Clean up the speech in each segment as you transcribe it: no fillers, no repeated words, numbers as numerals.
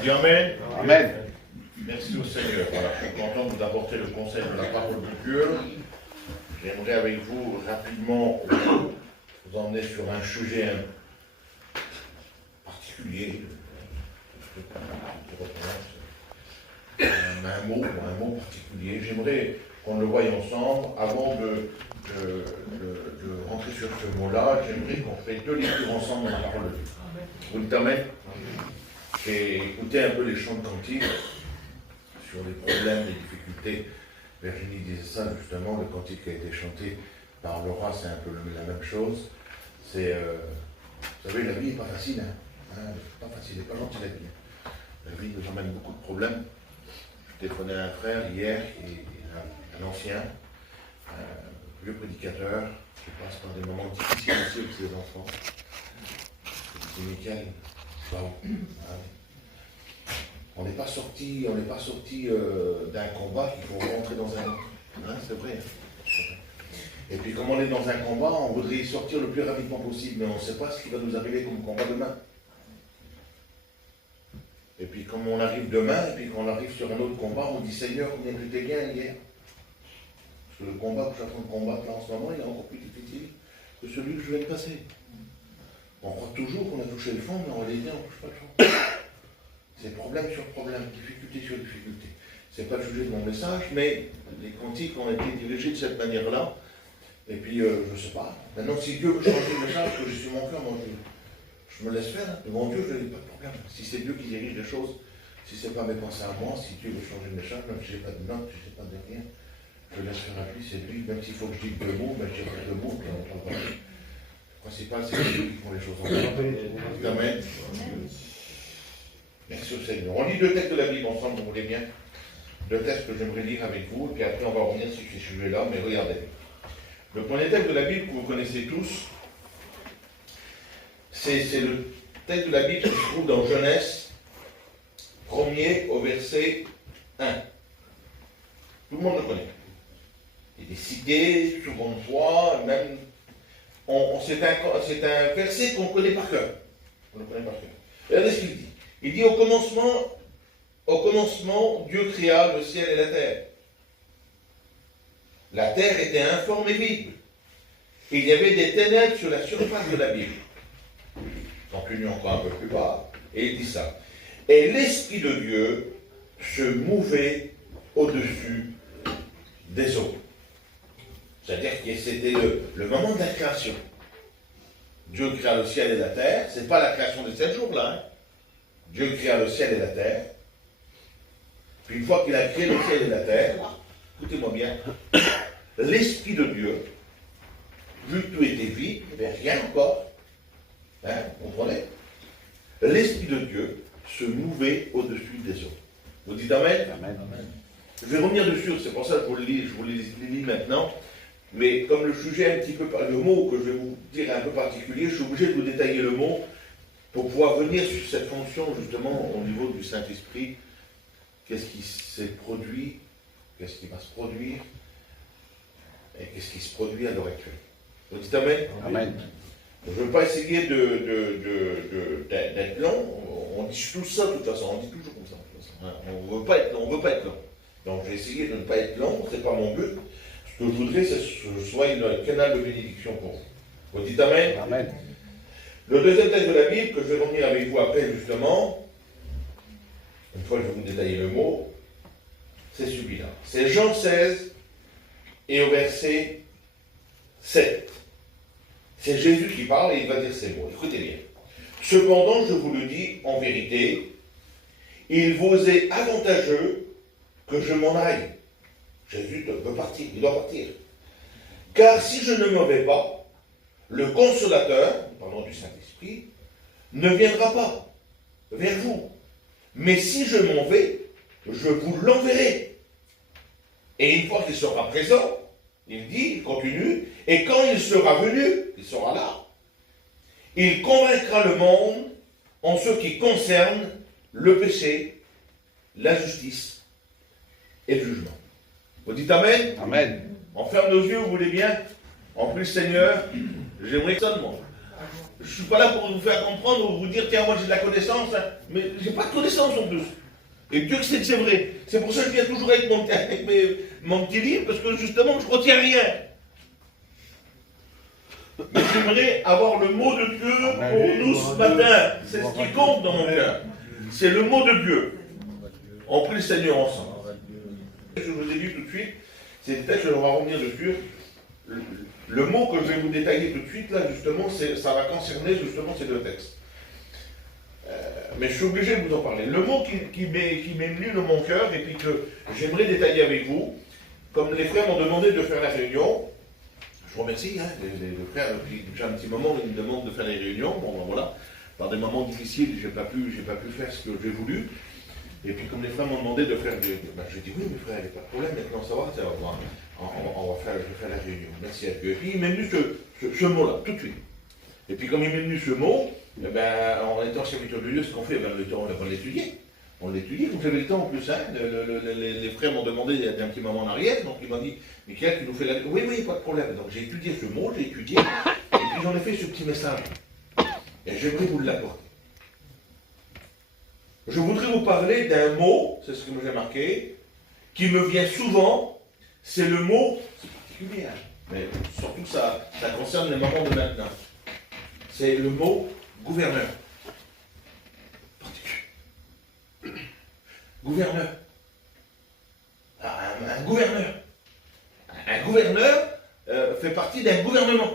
On dit Amen. Amen. Merci au Seigneur. Voilà, je suis content de vous apporter le conseil de la parole de Dieu. J'aimerais avec vous rapidement vous emmener sur un sujet particulier. Un mot particulier. J'aimerais qu'on le voie ensemble. Avant de rentrer sur ce mot-là, j'aimerais qu'on fasse deux lectures ensemble dans la parole de Dieu. Vous le permettez? J'ai écouté un peu les chants de cantiques sur les problèmes, les difficultés. Virginie disait ça justement, le cantique qui a été chanté par Laura, c'est un peu la même chose. C'est, vous savez, la vie n'est pas facile. Pas facile, elle n'est pas gentille la vie. La vie nous emmène beaucoup de problèmes. Je téléphonais à un frère hier, un ancien, un vieux prédicateur, qui passe par des moments difficiles aussi avec ses enfants. Je dis, Michael, waouh. On n'est pas sorti d'un combat qu'il faut rentrer dans un autre. C'est vrai. Et puis comme on est dans un combat, on voudrait y sortir le plus rapidement possible, mais on ne sait pas ce qui va nous arriver comme combat demain. Et puis comme on arrive demain, et puis quand on arrive sur un autre combat, on dit Seigneur, combien tu t'es bien hier? Parce que le combat que je suis en train de combattre là en ce moment, il est encore plus difficile que celui que je viens de passer. On croit toujours qu'on a touché le fond, mais en réalité, on ne touche pas le fond. C'est problème sur problème, difficulté sur difficulté. Ce n'est pas le sujet de mon message, mais les cantiques ont été dirigés de cette manière-là. Et puis, je ne sais pas. Maintenant, si Dieu veut changer le message que j'ai sur mon cœur, moi, je me laisse faire. Devant Dieu, je n'ai pas de problème. Si c'est Dieu qui dirige les choses, si ce n'est pas mes pensées à moi, si Dieu veut changer le message, même si je n'ai pas de notes, je n'ai pas de rien, je laisse faire à lui, c'est lui. Même s'il faut que je dise deux mots, je dirai deux mots, puis on va parler. Le principal, c'est Dieu qui font les choses en moi. Amen. Merci au Seigneur. On lit deux textes de la Bible ensemble, vous voulez bien? Deux textes que j'aimerais lire avec vous, et puis après on va revenir sur ces sujets-là, mais regardez. Le premier texte de la Bible que vous connaissez tous, c'est le texte de la Bible qui se trouve dans Genèse, 1er au verset 1. Tout le monde le connaît. Il est cité souvent une fois, même... c'est un verset qu'on connaît par cœur. On le connaît par cœur. Regardez ce qu'il dit. Il dit au commencement, Dieu créa le ciel et la terre. La terre était informe et vide. Il y avait des ténèbres sur la surface de la Bible. Continue encore un peu plus bas. Et il dit ça. Et l'Esprit de Dieu se mouvait au-dessus des eaux. C'est-à-dire que c'était le moment de la création. Dieu créa le ciel et la terre. Ce n'est pas la création de 7 jours là. Dieu créa le ciel et la terre. Puis une fois qu'il a créé le ciel et la terre, écoutez-moi bien, l'Esprit de Dieu, vu que tout était vide, il n'y avait rien encore, vous comprenez? L'Esprit de Dieu se mouvait au-dessus des eaux. Vous dites Amen? Amen. Je vais revenir dessus, c'est pour ça que je vous les lis maintenant. Mais comme le sujet est un petit peu, le mot que je vais vous dire est un peu particulier, je suis obligé de vous détailler le mot pour pouvoir venir sur cette fonction justement au niveau du Saint-Esprit. Qu'est-ce qui s'est produit, qu'est-ce qui va se produire, et qu'est-ce qui se produit à l'heure actuelle. Vous dites Amen? Amen. Je ne veux pas essayer d'être long, on dit tout ça de toute façon, on dit toujours comme ça. On ne veut pas être long. Donc j'ai essayé de ne pas être long, ce n'est pas mon but. Ce que je voudrais, c'est que ce soit un canal de bénédiction pour vous. Vous dites Amen? Amen. Le deuxième texte de la Bible, que je vais revenir avec vous après justement, une fois que je vais vous détailler le mot, c'est celui-là. C'est Jean 16 et au verset 7. C'est Jésus qui parle et il va dire ces mots. Écoutez bien. Cependant, je vous le dis en vérité, il vous est avantageux que je m'en aille. Jésus veut partir, il doit partir. Car si je ne m'en vais pas, le Consolateur, parlons du Saint-Esprit, ne viendra pas vers vous. Mais si je m'en vais, je vous l'enverrai. Et une fois qu'il sera présent, il dit, il continue, et quand il sera venu, il sera là, il convaincra le monde en ce qui concerne le péché, la justice et le jugement. Vous dites Amen? Amen. On ferme nos yeux, vous voulez bien? En plus, Seigneur, j'aimerais seulement je ne suis pas là pour vous faire comprendre ou vous dire, tiens, moi j'ai de la connaissance, hein, mais j'ai pas de connaissance en plus. Et Dieu sait que c'est vrai. C'est pour ça que je viens toujours avec mon petit livre, parce que justement, je ne retiens rien. Mais j'aimerais avoir le mot de Dieu pour nous ce matin. C'est ce qui compte dans mon cœur. C'est le mot de Dieu. On prie le Seigneur ensemble. Je vous ai dit tout de suite, c'est peut-être que on va revenir dessus. Le mot que je vais vous détailler tout de suite, là, justement, ça va concerner justement ces deux textes. Mais je suis obligé de vous en parler. Le mot qui m'est venu dans mon cœur, et puis que j'aimerais détailler avec vous, comme les frères m'ont demandé de faire la réunion, je vous remercie, hein, les frères, depuis déjà un petit moment, ils me demandent de faire les réunions, bon ben voilà, par des moments difficiles, j'ai pas pu faire ce que j'ai voulu, et puis comme les frères m'ont demandé de faire, j'ai dit oui mes frères, il n'y a pas de problème, maintenant ça va, je vais faire la réunion, merci à Dieu. Et puis il m'est venu ce mot-là, tout de suite. Et puis comme il m'est venu ce mot, en étant serviteur de Dieu, ce qu'on fait, le temps, on va l'étudier. On l'étudie, vous avez le temps en plus, hein. Les frères m'ont demandé il y a un petit moment en arrière, donc ils m'ont dit, Michael, tu nous fais la... Oui, pas de problème. Donc j'ai étudié ce mot, et puis j'en ai fait ce petit message. Et j'aimerais vous l'apporter. Je voudrais vous parler d'un mot, c'est ce que j'ai marqué, qui me vient souvent, c'est le mot, c'est particulier, hein, mais surtout ça concerne les moments de maintenant. C'est le mot gouverneur. Gouverneur. Un gouverneur. Un gouverneur fait partie d'un gouvernement.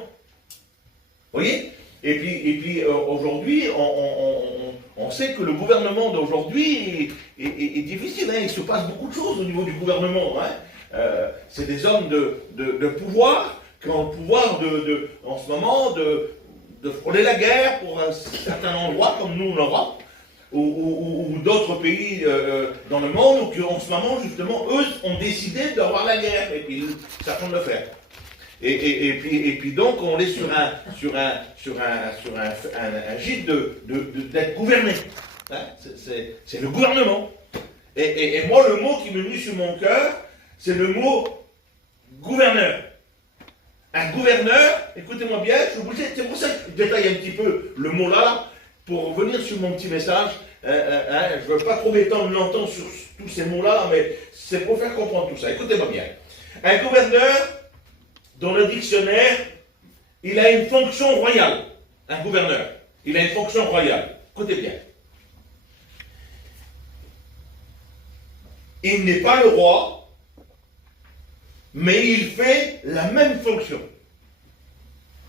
Vous voyez? Et puis aujourd'hui, on sait que le gouvernement d'aujourd'hui est difficile. Hein. Il se passe beaucoup de choses au niveau du gouvernement. Hein. C'est des hommes de pouvoir qui ont le pouvoir en ce moment de frôler la guerre pour un certain endroit comme nous en Europe. Ou d'autres pays dans le monde, où en ce moment, justement, eux ont décidé d'avoir la guerre, et puis ça compte le faire. Et puis donc, on est sur un gîte d'être gouverné. Hein, c'est le gouvernement. Et moi, le mot qui m'est venu sur mon cœur, c'est le mot gouverneur. Un gouverneur, écoutez-moi bien, c'est pour ça que je détaille un petit peu le mot là, pour revenir sur mon petit message, je ne veux pas trop m'étendre longtemps sur tous ces mots-là, mais c'est pour faire comprendre tout ça. Écoutez-moi bien. Un gouverneur, dans le dictionnaire, il a une fonction royale. Un gouverneur, il a une fonction royale. Écoutez bien. Il n'est pas le roi, mais il fait la même fonction.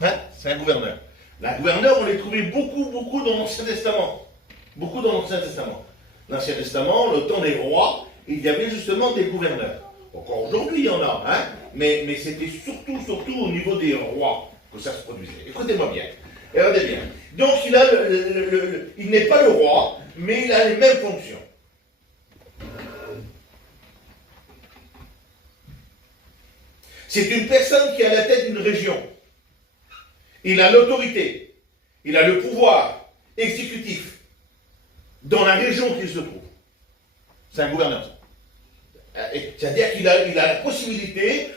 Hein? C'est un gouverneur. Un gouverneur, on les trouvait beaucoup dans l'Ancien Testament. Beaucoup dans l'Ancien Testament. L'Ancien Testament, le temps des rois, il y avait justement des gouverneurs. Encore aujourd'hui, il y en a, hein, mais c'était surtout au niveau des rois que ça se produisait. Écoutez-moi bien. Regardez bien. Donc, il n'est pas le roi, mais il a les mêmes fonctions. C'est une personne qui est à la tête d'une région. Il a l'autorité, il a le pouvoir exécutif dans la région qu'il se trouve. C'est un gouverneur. C'est-à-dire qu'il a la possibilité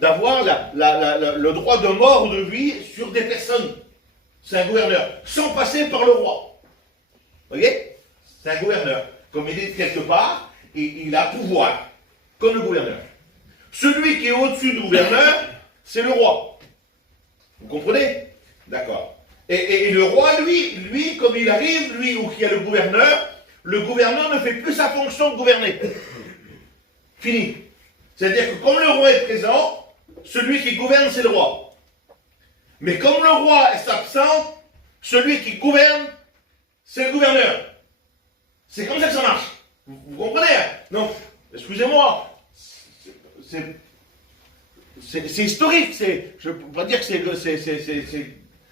d'avoir le droit de mort ou de vie sur des personnes. C'est un gouverneur, sans passer par le roi. Vous voyez? C'est un gouverneur. Comme il dit quelque part, il a pouvoir, comme le gouverneur. Celui qui est au-dessus du gouverneur, c'est le roi. Vous comprenez? D'accord. Et le roi, lui, comme il arrive, lui, ou qui a le gouverneur ne fait plus sa fonction de gouverner. Fini. C'est-à-dire que comme le roi est présent, celui qui gouverne, c'est le roi. Mais comme le roi est absent, celui qui gouverne, c'est le gouverneur. C'est comme ça que ça marche. Vous comprenez? Donc, excusez-moi, c'est historique, je ne peux pas dire que c'est...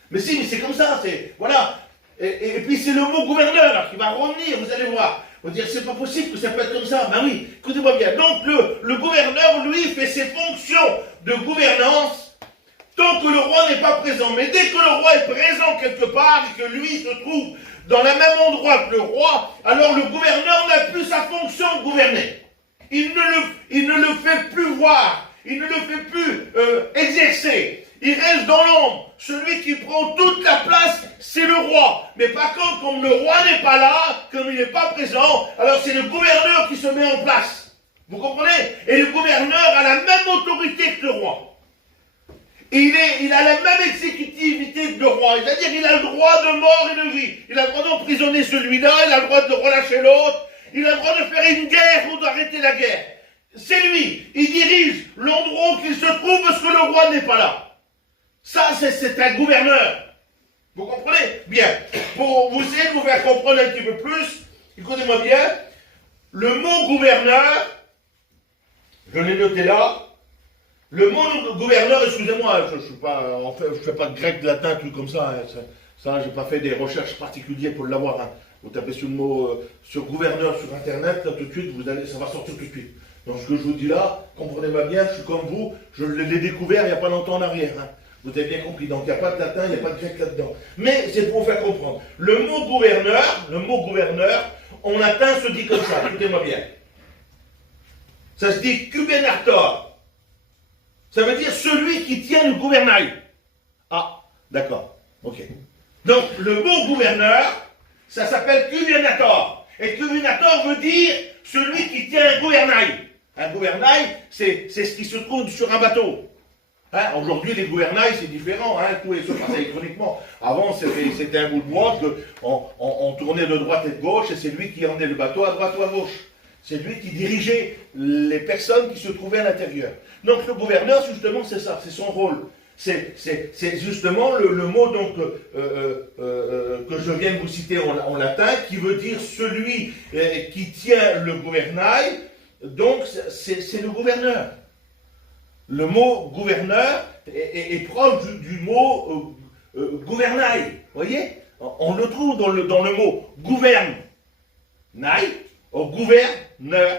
Mais si, mais c'est comme ça, voilà. Et puis c'est le mot gouverneur qui va revenir, vous allez voir. On va dire, c'est pas possible que ça peut être comme ça. Ben oui, écoutez-moi bien. Donc le gouverneur, lui, fait ses fonctions de gouvernance tant que le roi n'est pas présent. Mais dès que le roi est présent quelque part et que lui se trouve dans le même endroit que le roi, alors le gouverneur n'a plus sa fonction de gouverner. Il ne le fait plus voir, il ne le fait plus exercer. il reste dans l'ombre. Celui qui prend toute la place, c'est le roi. Mais par contre, comme le roi n'est pas là, comme il n'est pas présent, alors c'est le gouverneur qui se met en place. Vous comprenez? Et le gouverneur a la même autorité que le roi. Il a la même exécutivité que le roi. C'est-à-dire qu'il a le droit de mort et de vie. Il a le droit d'emprisonner celui-là, il a le droit de relâcher l'autre, il a le droit de faire une guerre ou d'arrêter la guerre. C'est lui. Il dirige l'endroit où il se trouve parce que le roi n'est pas là. Ça, c'est un gouverneur. Vous comprenez? Bien. Pour vous essayer de vous faire comprendre un petit peu plus, écoutez-moi bien. Le mot gouverneur, je l'ai noté là. Le mot gouverneur, excusez-moi, je ne fais pas de grec, de latin, tout comme ça. Hein, ça, je n'ai pas fait des recherches particulières pour l'avoir. Hein. Vous tapez sur le mot sur gouverneur sur Internet, là, tout de suite, ça va sortir tout de suite. Donc ce que je vous dis là, comprenez-moi bien, je suis comme vous, je l'ai découvert il n'y a pas longtemps en arrière. Hein. Vous avez bien compris, donc il n'y a pas de latin, il n'y a pas de grec là-dedans. Mais c'est pour vous faire comprendre. Le mot gouverneur, en latin se dit comme ça, écoutez-moi bien. Ça se dit gubernator. Ça veut dire celui qui tient le gouvernail. Ah, d'accord, ok. Donc le mot gouverneur, ça s'appelle gubernator. Et gubernator veut dire celui qui tient un gouvernail. Un gouvernail, c'est ce qui se trouve sur un bateau. Hein, aujourd'hui, les gouvernails, c'est différent, hein, tout se passe électroniquement. Avant, c'était un bout de bois on tournait de droite et de gauche, et c'est lui qui emmenait le bateau à droite ou à gauche. C'est lui qui dirigeait les personnes qui se trouvaient à l'intérieur. Donc le gouverneur, justement, c'est ça, c'est son rôle. C'est justement le mot donc, que je viens de vous citer en latin, qui veut dire celui qui tient le gouvernail. Donc c'est le gouverneur. Le mot gouverneur est proche du mot gouvernail. Vous voyez? On le trouve dans le mot gouverne. Naï, au gouverneur.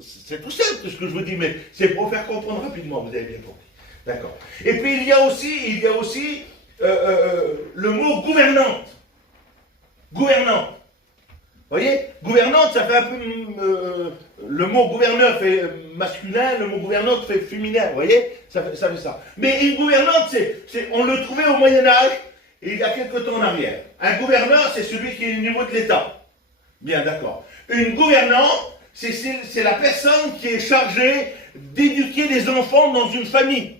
C'est tout simple ce que je vous dis, mais c'est pour faire comprendre rapidement, vous avez bien compris. D'accord. Et puis il y a aussi le mot gouvernante. Gouvernante. Vous voyez? Gouvernante, ça fait un peu... le mot gouverneur fait masculin, le mot gouvernante fait féminin, vous voyez? Ça fait ça. Mais une gouvernante, on le trouvait au Moyen-Âge, il y a quelque temps en arrière. Un gouverneur, c'est celui qui est au niveau de l'État. Bien, d'accord. Une gouvernante, c'est la personne qui est chargée d'éduquer les enfants dans une famille.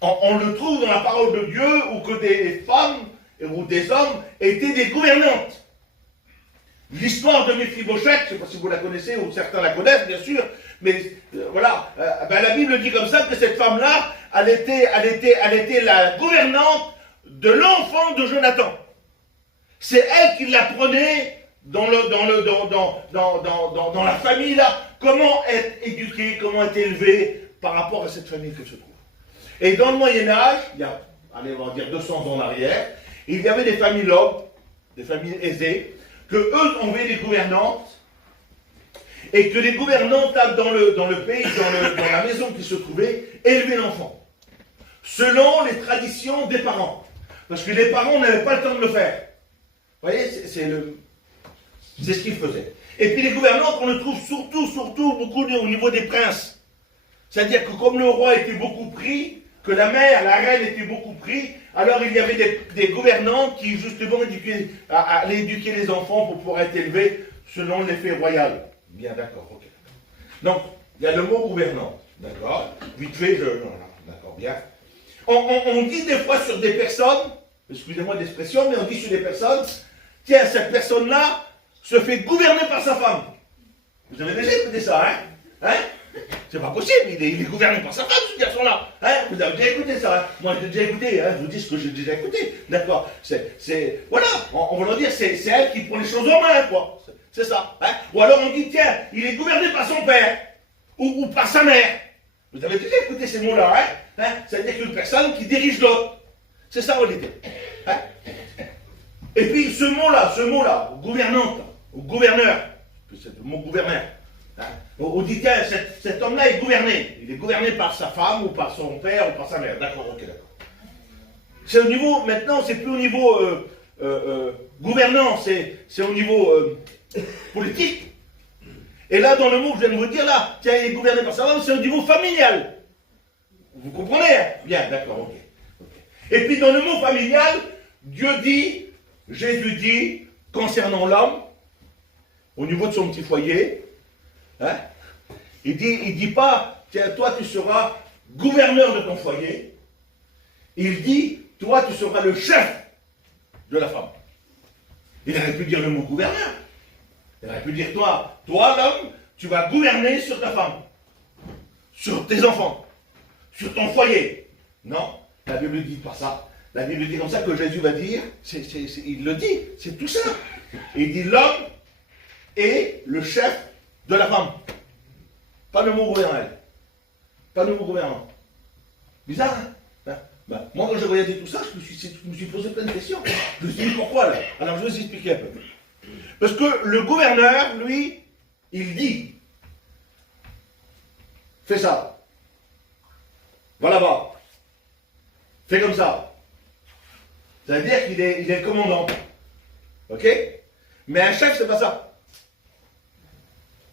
On le trouve dans la parole de Dieu, où que des femmes ou des hommes étaient des gouvernantes. L'histoire de Méphibosheth, je ne sais pas si vous la connaissez, ou certains la connaissent, bien sûr, mais voilà, la Bible dit comme ça que cette femme-là, elle était la gouvernante de l'enfant de Jonathan. C'est elle qui l'apprenait dans la famille là, comment être éduqué, comment être élevé par rapport à cette famille que se trouve. Et dans le Moyen-Âge, il y a, allez, on va dire 200 ans en arrière, il y avait des familles nobles, des familles aisées, que eux avaient des gouvernantes, et que les gouvernantes dans le pays, dans la maison qui se trouvait, élevaient l'enfant, selon les traditions des parents. Parce que les parents n'avaient pas le temps de le faire. Vous voyez, c'est ce qu'ils faisaient. Et puis les gouvernantes, on le trouve surtout beaucoup au niveau des princes. C'est-à-dire que comme le roi était beaucoup pris, que la mère, la reine était beaucoup pris, alors il y avait des gouvernantes qui justement allaient éduquer les enfants pour pouvoir être élevés selon l'effet royal. Bien, d'accord, ok. Donc, il y a le mot gouvernante, d'accord. Vite fait, d'accord, bien. On dit des fois sur des personnes, excusez-moi l'expression, mais on dit sur des personnes, tiens, cette personne-là se fait gouverner par sa femme. Vous avez déjà écouté ça, hein? C'est pas possible, il est gouverné par sa femme, ce garçon-là. Hein? Vous avez déjà écouté ça, hein? Moi, je l'ai déjà écouté, hein? Je vous dis ce que j'ai déjà écouté. D'accord? Voilà, on va leur dire, c'est elle qui prend les choses en main, quoi. C'est ça. Hein? Ou alors on dit, tiens, il est gouverné par son père, ou par sa mère. Vous avez déjà écouté ces mots-là, hein? C'est-à-dire qu'une personne qui dirige l'autre. C'est ça, on était. Hein? Et puis, ce mot-là, gouvernante, ou gouverneur, c'est le mot gouverneur. Hein? On dit, tiens, cet homme-là est gouverné. Il est gouverné par sa femme, ou par son père, ou par sa mère. D'accord, ok, d'accord. C'est au niveau, maintenant, c'est plus au niveau gouvernant, c'est au niveau politique. Et là, dans le mot que je viens de vous dire, là, tiens, il est gouverné par sa femme, c'est au niveau familial. Vous comprenez, hein? Bien, d'accord, ok. Et puis dans le mot familial, Dieu dit, Jésus dit, concernant l'homme, au niveau de son petit foyer, hein, il dit pas, tiens, toi tu seras gouverneur de ton foyer. Il dit, toi tu seras le chef de la femme. Il aurait pu dire le mot gouverneur. Il aurait pu dire, toi l'homme, tu vas gouverner sur ta femme, sur tes enfants, sur ton foyer. Non, la Bible ne dit pas ça. La Bible dit comme ça que Jésus va dire, il le dit, c'est tout ça. Il dit l'homme est le chef de la femme. Pas le mot gouverneur. Pas le mot gouvernement. Bizarre, hein? Moi, quand je regardais tout ça, je me suis posé plein de questions. Je me suis dit pourquoi là? Alors je vais vous expliquer un peu. Parce que le gouverneur, lui, il dit, fais ça. Va là-bas. Fais comme ça. Ça veut dire qu'il est le commandant. Ok? Mais un chef, c'est pas ça.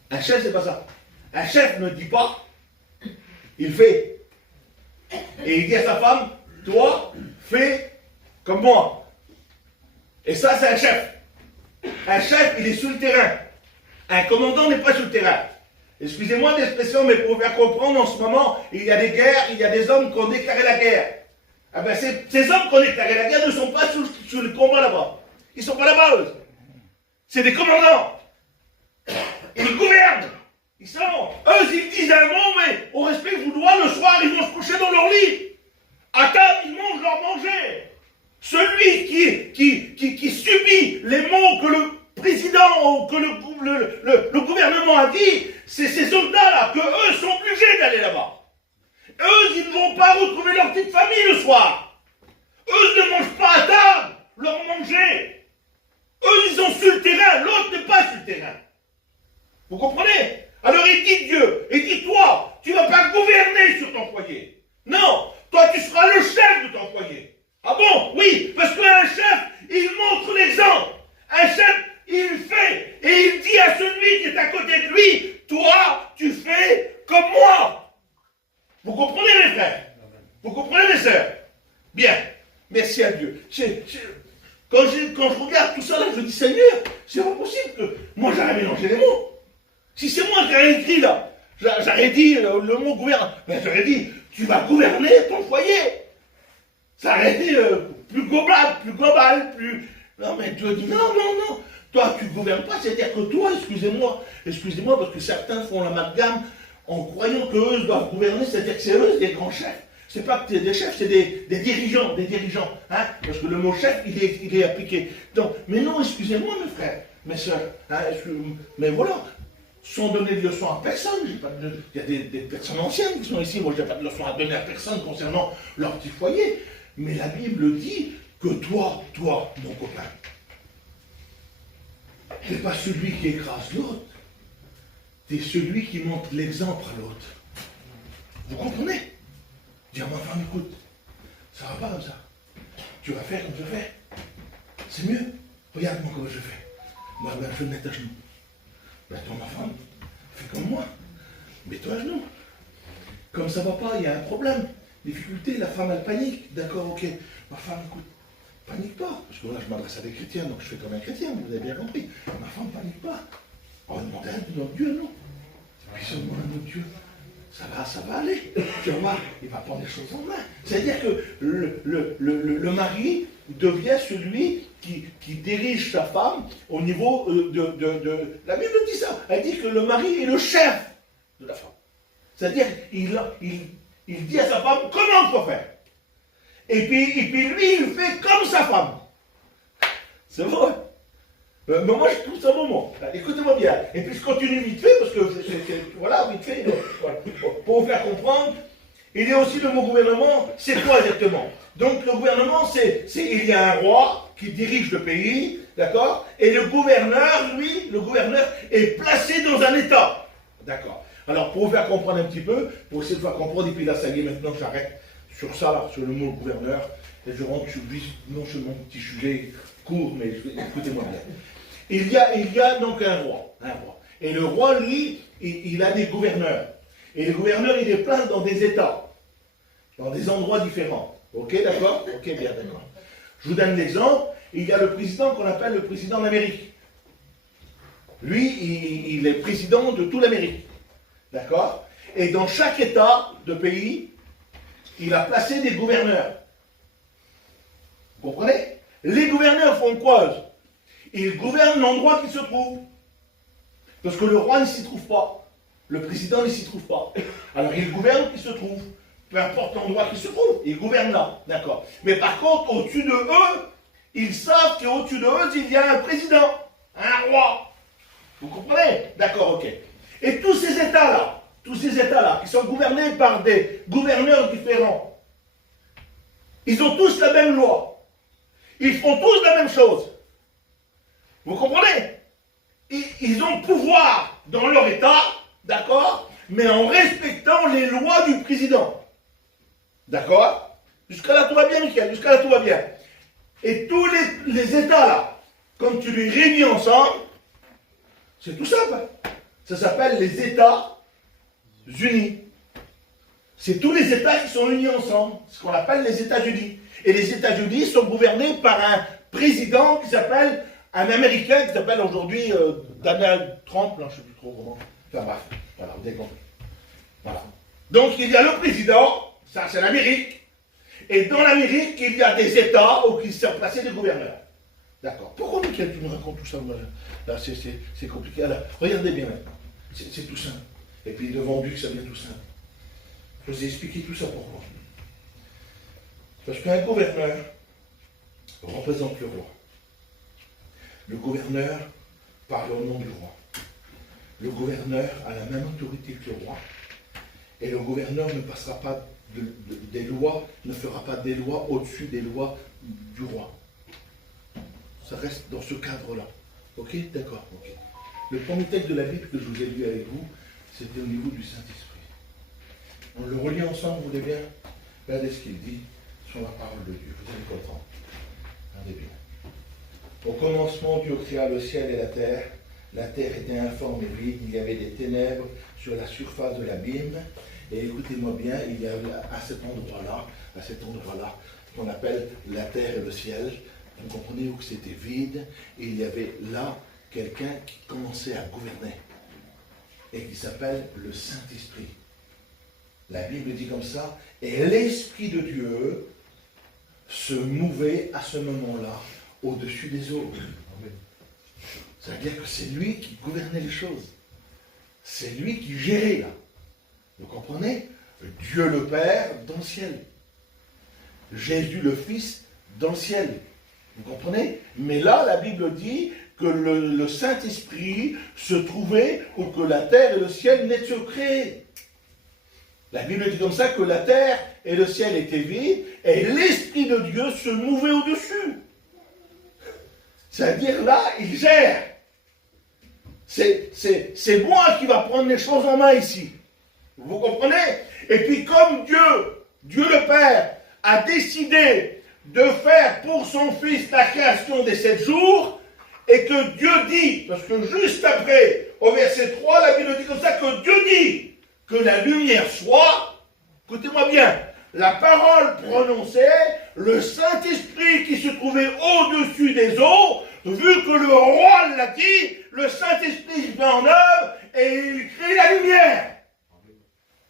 Un chef, c'est pas ça. Un chef ne dit pas, il fait. Et il dit à sa femme, toi, fais comme moi. Et ça, c'est un chef. Un chef, il est sur le terrain. Un commandant n'est pas sur le terrain. Excusez-moi l'expression, mais pour bien comprendre, en ce moment, il y a des guerres, il y a des hommes qui ont déclaré la guerre. Ah ben ces hommes qui ont déclaré la guerre ne sont pas sur le combat là-bas. Ils ne sont pas là-bas, eux. C'est des commandants. Ils gouvernent. Ils sont. Eux, ils disent un mot, mais au respect vous doit, le soir, ils vont se coucher dans leur lit. À table, ils mangent leur manger. Celui qui subit les mots que le président ou que le gouvernement a dit, c'est ces soldats-là, que eux sont obligés d'aller là-bas. Eux, ils ne vont pas retrouver leur petite famille le soir. Eux ne mangent pas à table leur manger. Eux, ils sont sur le terrain, l'autre n'est pas sur le terrain. Vous comprenez? Alors il dit Dieu, il dit toi, tu ne vas pas gouverner sur ton foyer. Non, toi tu seras le chef de ton foyer. Ah bon? Oui, parce qu'un chef, il montre l'exemple. Un chef, il fait, et il dit à celui qui est à côté de lui, toi, tu fais comme moi. Vous comprenez mes frères? Vous comprenez mes sœurs? Bien, merci à Dieu. Quand je regarde tout ça là, je dis Seigneur, c'est pas possible que moi j'aurais mélangé les mots. Si c'est moi qui ai écrit là, j'aurais dit le mot gouvernement, mais j'aurais dit, tu vas gouverner ton foyer. Ça aurait été plus global, plus... Non mais Dieu dit, non, toi tu ne gouvernes pas, c'est-à-dire que toi, excusez-moi, parce que certains font l'amalgame en croyant qu'eux doivent gouverner, c'est-à-dire que c'est eux des grands chefs. C'est pas que des chefs, c'est des dirigeants, hein, parce que le mot chef, il est appliqué. Donc, mais non, excusez-moi mes frères, mes soeurs, hein, mais voilà, sans donner de leçons à personne, il y a des personnes anciennes qui sont ici, moi je n'ai pas de leçons à donner à personne concernant leur petit foyer, mais la Bible dit que toi, mon copain, tu n'es pas celui qui écrase l'autre, tu es celui qui montre l'exemple à l'autre. Vous comprenez? Dis à ma femme, écoute, ça va pas comme ça. Tu vas faire comme je fais. C'est mieux. Regarde-moi comment je fais. Moi, je vais me mettre à genoux. Ben, toi, ma femme, fais comme moi. Mets-toi à genoux. Comme ça va pas, il y a un problème. Difficulté, la femme, elle panique. D'accord, ok. Ma femme, écoute, panique pas. Parce que là, je m'adresse à des chrétiens, donc je fais comme un chrétien, vous avez bien compris. Ma femme, panique pas. On va demander à notre Dieu, non? Puis seulement à notre Dieu. Ça va aller. Tu vas voir, il va prendre les choses en main. C'est-à-dire que le mari devient celui qui dirige sa femme au niveau de... La Bible dit ça. Elle dit que le mari est le chef de la femme. C'est-à-dire, il dit à sa femme comment il faut faire. Et puis lui, il fait comme sa femme. C'est vrai. Mais moi, je trouve ça moment. Écoutez-moi bien. Et puis, je continue vite fait, parce que, voilà, vite fait, pour vous faire comprendre, il y a aussi le mot gouvernement, c'est quoi exactement? Donc, le gouvernement, il y a un roi qui dirige le pays, d'accord? Et le gouverneur, lui, est placé dans un État. D'accord. Alors, pour vous faire comprendre un petit peu, pour essayer de faire comprendre, et puis là, ça y est, maintenant, j'arrête sur ça, là, sur le mot gouverneur, et je rentre non sur mon petit sujet court, mais écoutez-moi bien. Il y a donc un roi. Et le roi, lui, il a des gouverneurs. Et le gouverneur, il est plein dans des États. dans des endroits différents. Ok, d'accord? Ok, bien, d'accord. Je vous donne l'exemple. Il y a le président qu'on appelle le président d'Amérique. Lui, il est président de toute l'Amérique. D'accord? Et dans chaque État de pays, il a placé des gouverneurs. Vous comprenez? Les gouverneurs font quoi? Ils gouvernent l'endroit qui se trouve. Parce que le roi ne s'y trouve pas. Le président ne s'y trouve pas. Alors il gouverne qui se trouve. Peu importe l'endroit qui se trouve. Il gouverne là. D'accord. Mais par contre, au-dessus de eux, ils savent qu'au-dessus de eux, il y a un président. Un roi. Vous comprenez? D'accord, ok. Et tous ces États-là, qui sont gouvernés par des gouverneurs différents, ils ont tous la même loi. Ils font tous la même chose. Vous comprenez? Ils ont pouvoir dans leur État, d'accord, mais en respectant les lois du président. D'accord? Jusqu'à là, tout va bien, Michael. Jusqu'à là, tout va bien. Et tous les États, là, quand tu les réunis ensemble, c'est tout simple. Ça s'appelle les États-Unis. C'est tous les États qui sont unis ensemble. Ce qu'on appelle les États-Unis. Et les États-Unis sont gouvernés par un président qui s'appelle, un Américain qui s'appelle aujourd'hui Donald Trump, là, je ne sais plus trop comment. Enfin bref, voilà, vous avez compris. Voilà. Donc il y a le président, ça c'est l'Amérique. Et dans l'Amérique, il y a des États où ils sont placés des gouverneurs. D'accord. Pourquoi, Michael, tu me racontes tout ça? Là, c'est compliqué. Alors, regardez bien maintenant. C'est tout simple. Et puis, devant Dieu, ça vient tout simple. Je vous ai expliqué tout ça pourquoi. Parce qu'un gouverneur représente le roi. Le gouverneur parle au nom du roi. Le gouverneur a la même autorité que le roi. Et le gouverneur ne passera pas des lois, ne fera pas des lois au-dessus des lois du roi. Ça reste dans ce cadre-là. Ok? D'accord. Ok. Le premier texte de la Bible que je vous ai lu avec vous, c'était au niveau du Saint-Esprit. On le relit ensemble, vous voulez bien? Regardez ce qu'il dit sur la parole de Dieu. Vous êtes contents? Regardez bien. Au commencement, Dieu créa le ciel et la terre. La terre était informe et vide. Il y avait des ténèbres sur la surface de l'abîme. Et écoutez-moi bien, il y a à cet endroit-là, qu'on appelle la terre et le ciel. Vous comprenez où c'était vide, et il y avait là quelqu'un qui commençait à gouverner, et qui s'appelle le Saint-Esprit. La Bible dit comme ça, et l'Esprit de Dieu se mouvait à ce moment-là au-dessus des eaux. C'est-à-dire que c'est lui qui gouvernait les choses. C'est lui qui gérait là. Vous comprenez? Dieu le Père dans le ciel. Jésus le Fils dans le ciel. Vous comprenez? Mais là, la Bible dit que le Saint-Esprit se trouvait où que la terre et le ciel n'étaient créés. La Bible dit comme ça que la terre et le ciel étaient vides et l'Esprit de Dieu se mouvait au-dessus. C'est-à-dire là, il gère. C'est moi qui va prendre les choses en main ici. Vous comprenez? Et puis comme Dieu le Père, a décidé de faire pour son Fils la création des 7 jours, et que Dieu dit, parce que juste après, au verset 3, la Bible dit comme ça, que Dieu dit que la lumière soit, écoutez-moi bien, la parole prononcée, le Saint-Esprit qui se trouvait au-dessus des eaux, vu que le roi l'a dit, le Saint-Esprit se met en œuvre et il crée la lumière.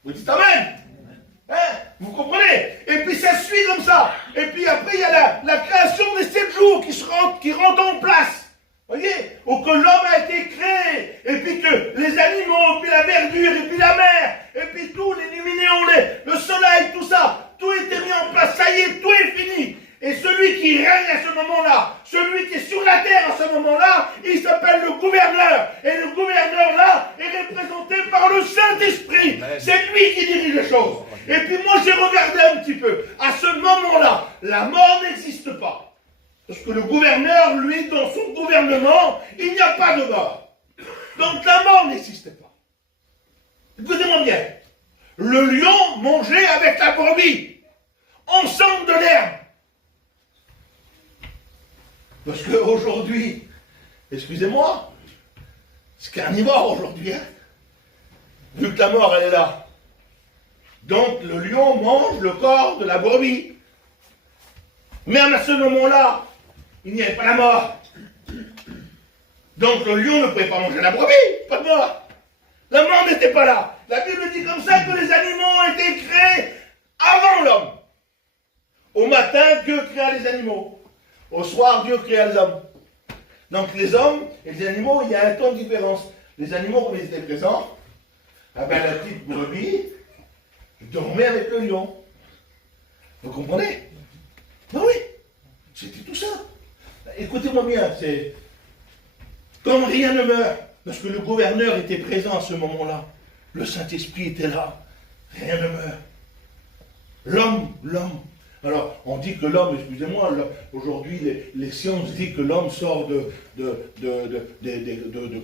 Vous dites Amen? Hein? Vous comprenez? Et puis ça suit comme ça. Et puis après, il y a la création des 7 jours qui rentrent en place. Vous voyez? Où que l'homme a été créé. Et puis que les animaux, puis la verdure, et puis la mer, et puis tout, les lumineux, le soleil, tout ça, tout était mis en place. Ça y est, tout est fini. Et celui qui règne à ce moment-là, celui qui est sur la terre à ce moment-là, il s'appelle le gouverneur. Et le gouverneur là est représenté par le Saint-Esprit. C'est lui qui dirige les choses. Et puis moi j'ai regardé un petit peu. À ce moment-là, la mort n'existe pas. Parce que le gouverneur, lui, dans son gouvernement, il n'y a pas de mort. Donc la mort n'existait pas. Écoutez-moi bien. Le lion mangeait avec la brebis. Ensemble de l'herbe. Parce qu'aujourd'hui, excusez-moi, c'est carnivore aujourd'hui, hein. Vu que la mort, elle est là. Donc le lion mange le corps de la brebis. Mais à ce moment-là, il n'y avait pas la mort. Donc le lion ne pouvait pas manger la brebis, pas de mort. La mort n'était pas là. La Bible dit comme ça que les animaux ont été créés avant l'homme. Au matin, Dieu créa les animaux. Au soir, Dieu créa les hommes. Donc les hommes et les animaux, il y a un temps de différence. Les animaux, comme ils étaient présents, la petite brebis dormait avec le lion. Vous comprenez? Ben oui, c'était tout ça. Écoutez-moi bien, c'est comme rien ne meurt, parce que le gouverneur était présent à ce moment-là, le Saint-Esprit était là, rien ne meurt. L'homme. Alors, on dit que l'homme, excusez-moi, aujourd'hui, les sciences disent que l'homme sort de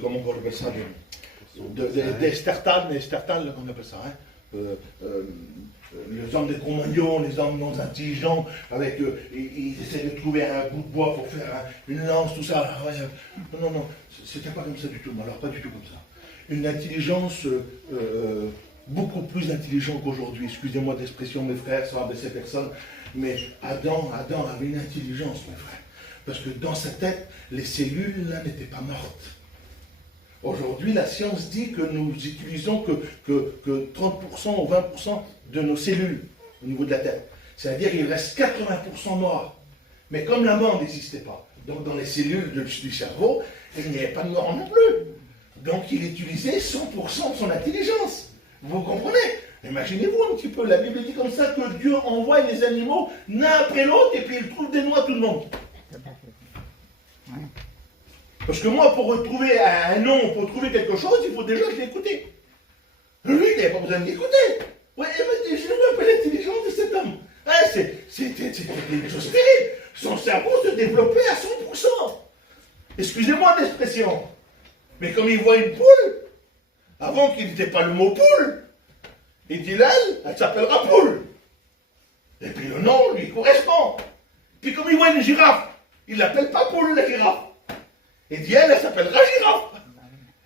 comment on appelle ça, d'Estertal, comment on appelle ça, hein, les hommes des Cro-Magnons, les hommes non intelligents, avec ils essaient de trouver un bout de bois pour faire une lance, tout ça. Non, c'était pas comme ça du tout, alors pas du tout comme ça. Une intelligence beaucoup plus intelligente qu'aujourd'hui. Excusez-moi d'expression, mes frères, ça va baisser personne, mais Adam avait une intelligence, mes frères. Parce que dans sa tête, les cellules là n'étaient pas mortes. Aujourd'hui, la science dit que nous utilisons que 30% ou 20% de nos cellules au niveau de la tête. C'est-à-dire qu'il reste 80% morts. Mais comme la mort n'existait pas, donc dans les cellules du cerveau, il n'y avait pas de mort non plus. Donc il utilisait 100% de son intelligence. Vous comprenez? Imaginez-vous un petit peu, la Bible dit comme ça que Dieu envoie les animaux l'un après l'autre et puis il trouve des noix tout le monde. Parce que moi, pour retrouver un nom, pour trouver quelque chose, il faut déjà que je l'écoute. Lui, il n'avait pas besoin de l'écouter. Ouais, je me rappelle l'intelligence de cet homme. Hein, c'était une chose terrible. Son cerveau se développait à 100%. Excusez-moi d'expression. Mais comme il voit une poule, avant qu'il n'était pas le mot poule, il dit elle s'appellera poule. Et puis le nom lui correspond. Puis comme il voit une girafe, il ne l'appelle pas poule, la girafe. Il dit elle s'appellera girafe.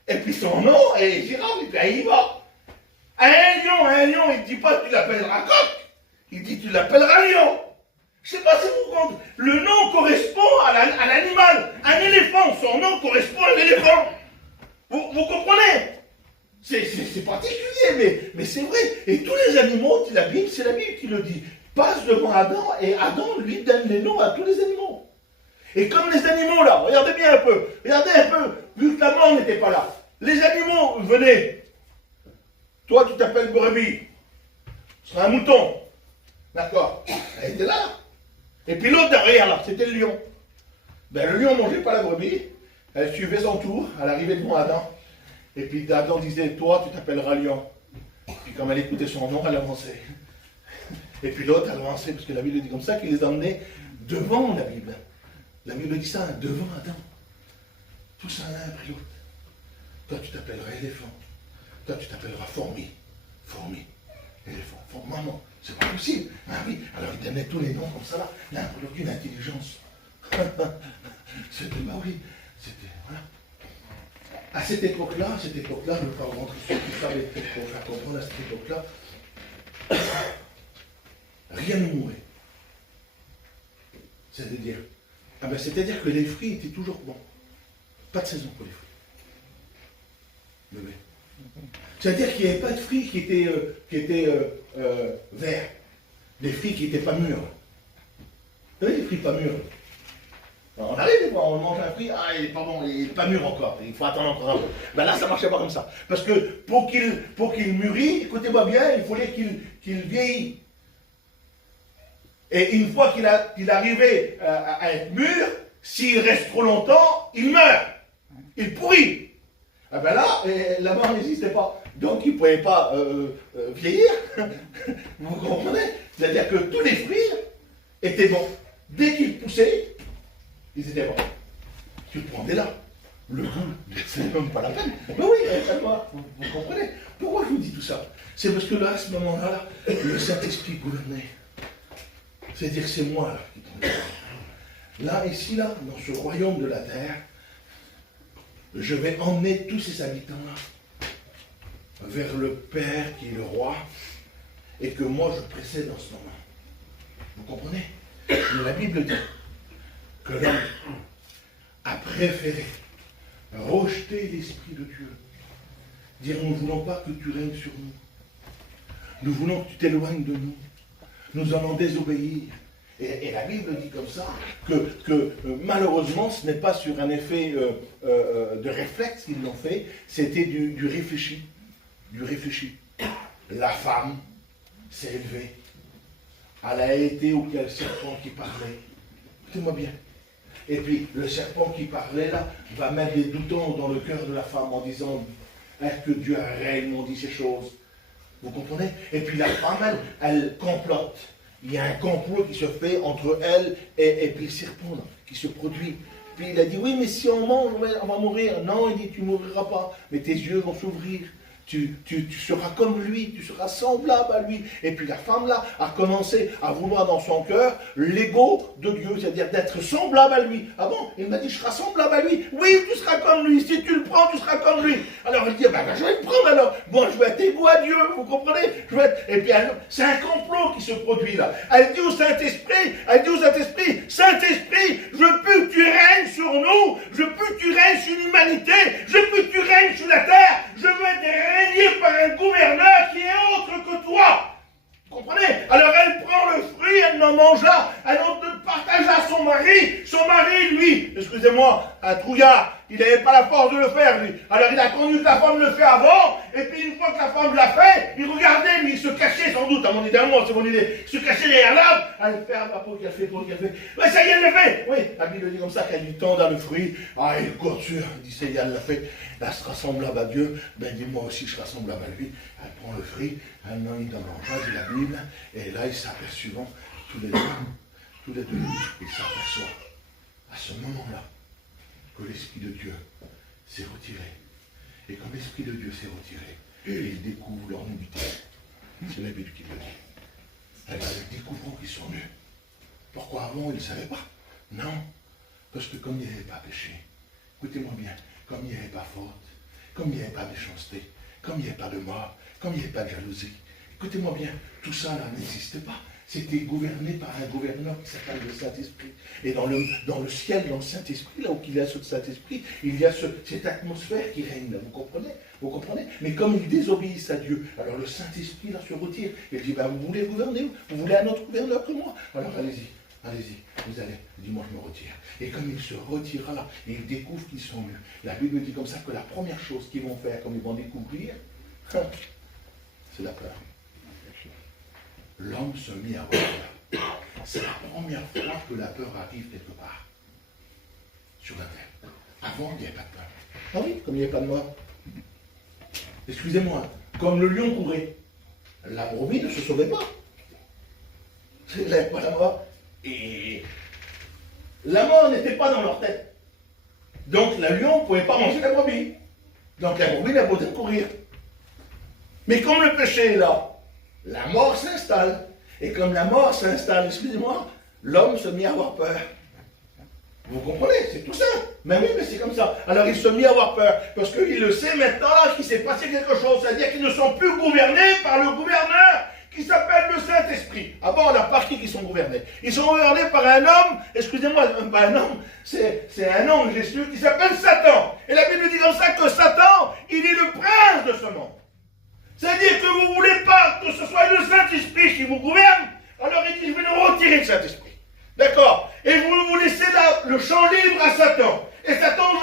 Et puis son nom est girafe, et puis il y va. Un lion, il ne dit pas tu l'appelleras coq, il dit tu l'appelleras lion. Je ne sais pas si vous comprenez. Le nom correspond à l'animal. Un éléphant, son nom correspond à l'éléphant. Vous comprenez? C'est particulier, mais c'est vrai. Et tous les animaux, c'est la Bible qui le dit, passent devant Adam, et Adam lui donne les noms à tous les animaux. Et comme les animaux là, regardez bien un peu, vu que la mort n'était pas là, les animaux venaient. Toi, tu t'appelles brebis. Ce sera un mouton. D'accord. Elle était là. Et puis l'autre derrière, là, c'était le lion. Ben, le lion ne mangeait pas la brebis. Elle suivait son tour. Elle arrivait devant Adam. Et puis Adam disait, toi, tu t'appelleras lion. Puis comme elle écoutait son nom, elle avançait. Et puis l'autre, elle avançait, parce que la Bible dit comme ça, qu'il les emmenait devant la Bible. La Bible dit ça, devant Adam. Tous l'un après l'autre. Toi, tu t'appelleras éléphant. Toi, tu t'appelleras fourmi. Éléphant, maman, c'est pas possible. Ah oui, alors il donnait tous les noms comme ça là. Là, aucune intelligence. C'était, bah oui, c'était, voilà. À cette époque-là, je ne vais pas rentrer sur tout ça, mais pour faire comprendre à cette époque-là, rien ne mourait. C'est-à-dire, c'est-à-dire que les fruits étaient toujours bons. Pas de saison pour les fruits. C'est-à-dire qu'il n'y avait pas de fruits qui étaient verts. Des fruits qui n'étaient pas mûrs. Vous savez, les fruits pas mûrs. Alors, on arrive des fois, on mange un fruit, il n'est pas bon, il n'est pas mûr encore, il faut attendre encore un peu. Ben là, ça ne marchait pas comme ça. Parce que pour qu'il mûrit, écoutez-moi bien, il fallait qu'il vieillit. Et une fois qu'il arrivait à être mûr, s'il reste trop longtemps, il meurt. Il pourrit. Ah ben là, la mort n'existait pas. Donc il ne pouvait pas vieillir. Vous comprenez? C'est-à-dire que tous les fruits étaient bons. Dès qu'ils poussaient, ils étaient bons. Tu le prendais là. Le goût, c'est même pas la peine. Mais oui, vous comprenez? Pourquoi je vous dis tout ça? C'est parce que là, à ce moment-là, le Saint-Esprit gouvernait. C'est-à-dire que c'est moi là qui gouverne. Là, ici, là, dans ce royaume de la terre, je vais emmener tous ces habitants-là vers le Père qui est le roi, et que moi je précède en ce moment. Vous comprenez? Mais la Bible dit que l'homme a préféré rejeter l'Esprit de Dieu. Dire, nous ne voulons pas que tu règnes sur nous. Nous voulons que tu t'éloignes de nous. Nous allons désobéir. Et la Bible dit comme ça que malheureusement, ce n'est pas sur un effet de réflexe qu'ils l'ont fait, c'était du réfléchi. Du réfléchi. La femme s'est élevée. Elle a été où il y a le serpent qui parlait. Écoutez-moi bien. Et puis, le serpent qui parlait là, va mettre des doutants dans le cœur de la femme en disant, est-ce que Dieu a réellement dit ces choses? Vous comprenez? Et puis la femme, elle complote. Il y a un complot qui se fait entre elle et puis le serpent là, qui se produit. Puis il a dit, oui, mais si on mange, on va mourir. Non, il dit, tu ne mourras pas, mais tes yeux vont s'ouvrir. Tu seras comme lui, tu seras semblable à lui. Et puis la femme là a commencé à vouloir dans son cœur l'ego de Dieu, c'est-à-dire d'être semblable à lui. Ah bon? Il m'a dit, je serai semblable à lui. Oui, tu seras comme lui. Si tu le prends, tu seras comme lui. Alors il dit, ben, je vais le prendre alors. Bon, je vais être égaux à Dieu, vous comprenez? Et puis c'est un complot qui se produit là. Elle dit au Saint-Esprit, Saint-Esprit, je veux plus que tu règnes sur nous, je veux plus que tu règnes sur l'humanité, je veux plus que tu règnes sur la terre, je veux être régné par un gouverneur qui est autre que toi. Vous comprenez? Alors elle prend le fruit, elle n'en mangea, elle en partagea son mari. Son mari, lui, excusez-moi, un trouillard, il n'avait pas la force de le faire, lui. Alors il a attendu que la femme le fait avant, et puis une fois que la femme l'a fait, il regardait, lui, il se cachait sans doute, à mon idée, c'est mon idée, il se cachait derrière l'arbre, elle fait, la peau qu'elle fait, ouais, ça y est, elle l'a fait. Oui, la Bible dit comme ça, qu'elle lui tend dans le fruit, ah, il court sûr, il dit, ça y est, elle l'a fait, elle sera semblable à Dieu, ben dis moi aussi, je serai semblable à lui. Elle prend le fruit, elle en dit dans l'enjeu de la Bible, et là, ils s'aperçoivent, tous les deux, ils s'aperçoivent, à ce moment-là, que l'Esprit de Dieu s'est retiré. Et quand l'Esprit de Dieu s'est retiré, ils découvrent leur nudité. C'est la Bible qui le dit. Et bien, ils découvrent qu'ils sont nus. Pourquoi avant, ils ne savaient pas? Non, parce que comme il n'y avait pas péché, écoutez-moi bien, comme il n'y avait pas faute, comme il n'y avait pas de méchanceté, comme il n'y avait pas de mort, comme il n'y avait pas de jalousie, écoutez-moi bien, tout ça là n'existait pas. C'était gouverné par un gouverneur qui s'appelle le Saint-Esprit. Et dans le ciel, dans le Saint-Esprit, là où il y a ce Saint-Esprit, il y a cette atmosphère qui règne là, vous comprenez? Mais comme ils désobéissent à Dieu, alors le Saint-Esprit là se retire. Il dit, ben, vous voulez gouverner? Vous voulez un autre gouverneur que moi? Alors allez-y, vous allez. Il dit, moi je me retire. Et comme il se retira là, et ils découvrent qu'ils sont nus. La Bible dit comme ça que la première chose qu'ils vont faire, comme ils vont découvrir, c'est la peur. L'homme se mit à avoir peur. C'est la première fois que la peur arrive quelque part sur la terre. Avant, il n'y avait pas de peur. Ah oui, comme il n'y avait pas de mort. Excusez-moi, comme le lion courait, la brebis ne se sauvait pas. Il n'avait pas la mort. Et la mort n'était pas dans leur tête. Donc le lion ne pouvait pas manger la brebis. Donc la brebis n'a pas besoin de courir. Mais comme le péché est là, la mort s'installe. Et comme la mort s'installe, excusez-moi, l'homme se mit à avoir peur. Vous comprenez? C'est tout ça. Mais oui, mais c'est comme ça. Alors il se mit à avoir peur. Parce qu'il le sait maintenant qu'il s'est passé quelque chose. C'est-à-dire qu'ils ne sont plus gouvernés par le gouverneur qui s'appelle le Saint-Esprit. Ah bon, on a par qui sont gouvernés? Ils sont gouvernés par un homme, excusez-moi, pas un homme, c'est un ange, Jésus, qui s'appelle Satan. Et la Bible dit comme ça que Satan, il est le prince de ce monde. C'est-à-dire que vous ne voulez pas que ce soit le Saint-Esprit qui vous gouverne, alors il dit, je vais le retirer le Saint-Esprit. D'accord? Et vous laissez là le champ libre à Satan. Et Satan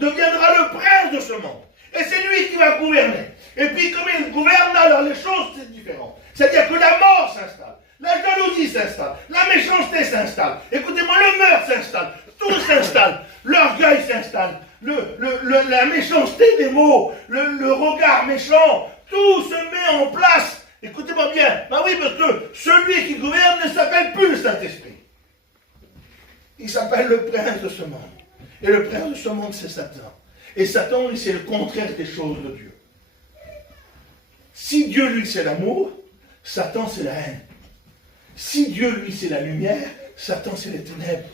deviendra le prince de ce monde. Et c'est lui qui va gouverner. Et puis comme il gouverne, alors les choses, c'est différent. C'est-à-dire que la mort s'installe, la jalousie s'installe, la méchanceté s'installe. Écoutez-moi, le meurtre s'installe, tout s'installe, l'orgueil s'installe, la méchanceté des mots, le regard méchant, tout se met en place. Écoutez-moi bien. Ben oui, parce que celui qui gouverne ne s'appelle plus le Saint-Esprit. Il s'appelle le prince de ce monde. Et le prince de ce monde, c'est Satan. Et Satan, lui, c'est le contraire des choses de Dieu. Si Dieu, lui, c'est l'amour, Satan, c'est la haine. Si Dieu, lui, c'est la lumière, Satan, c'est les ténèbres.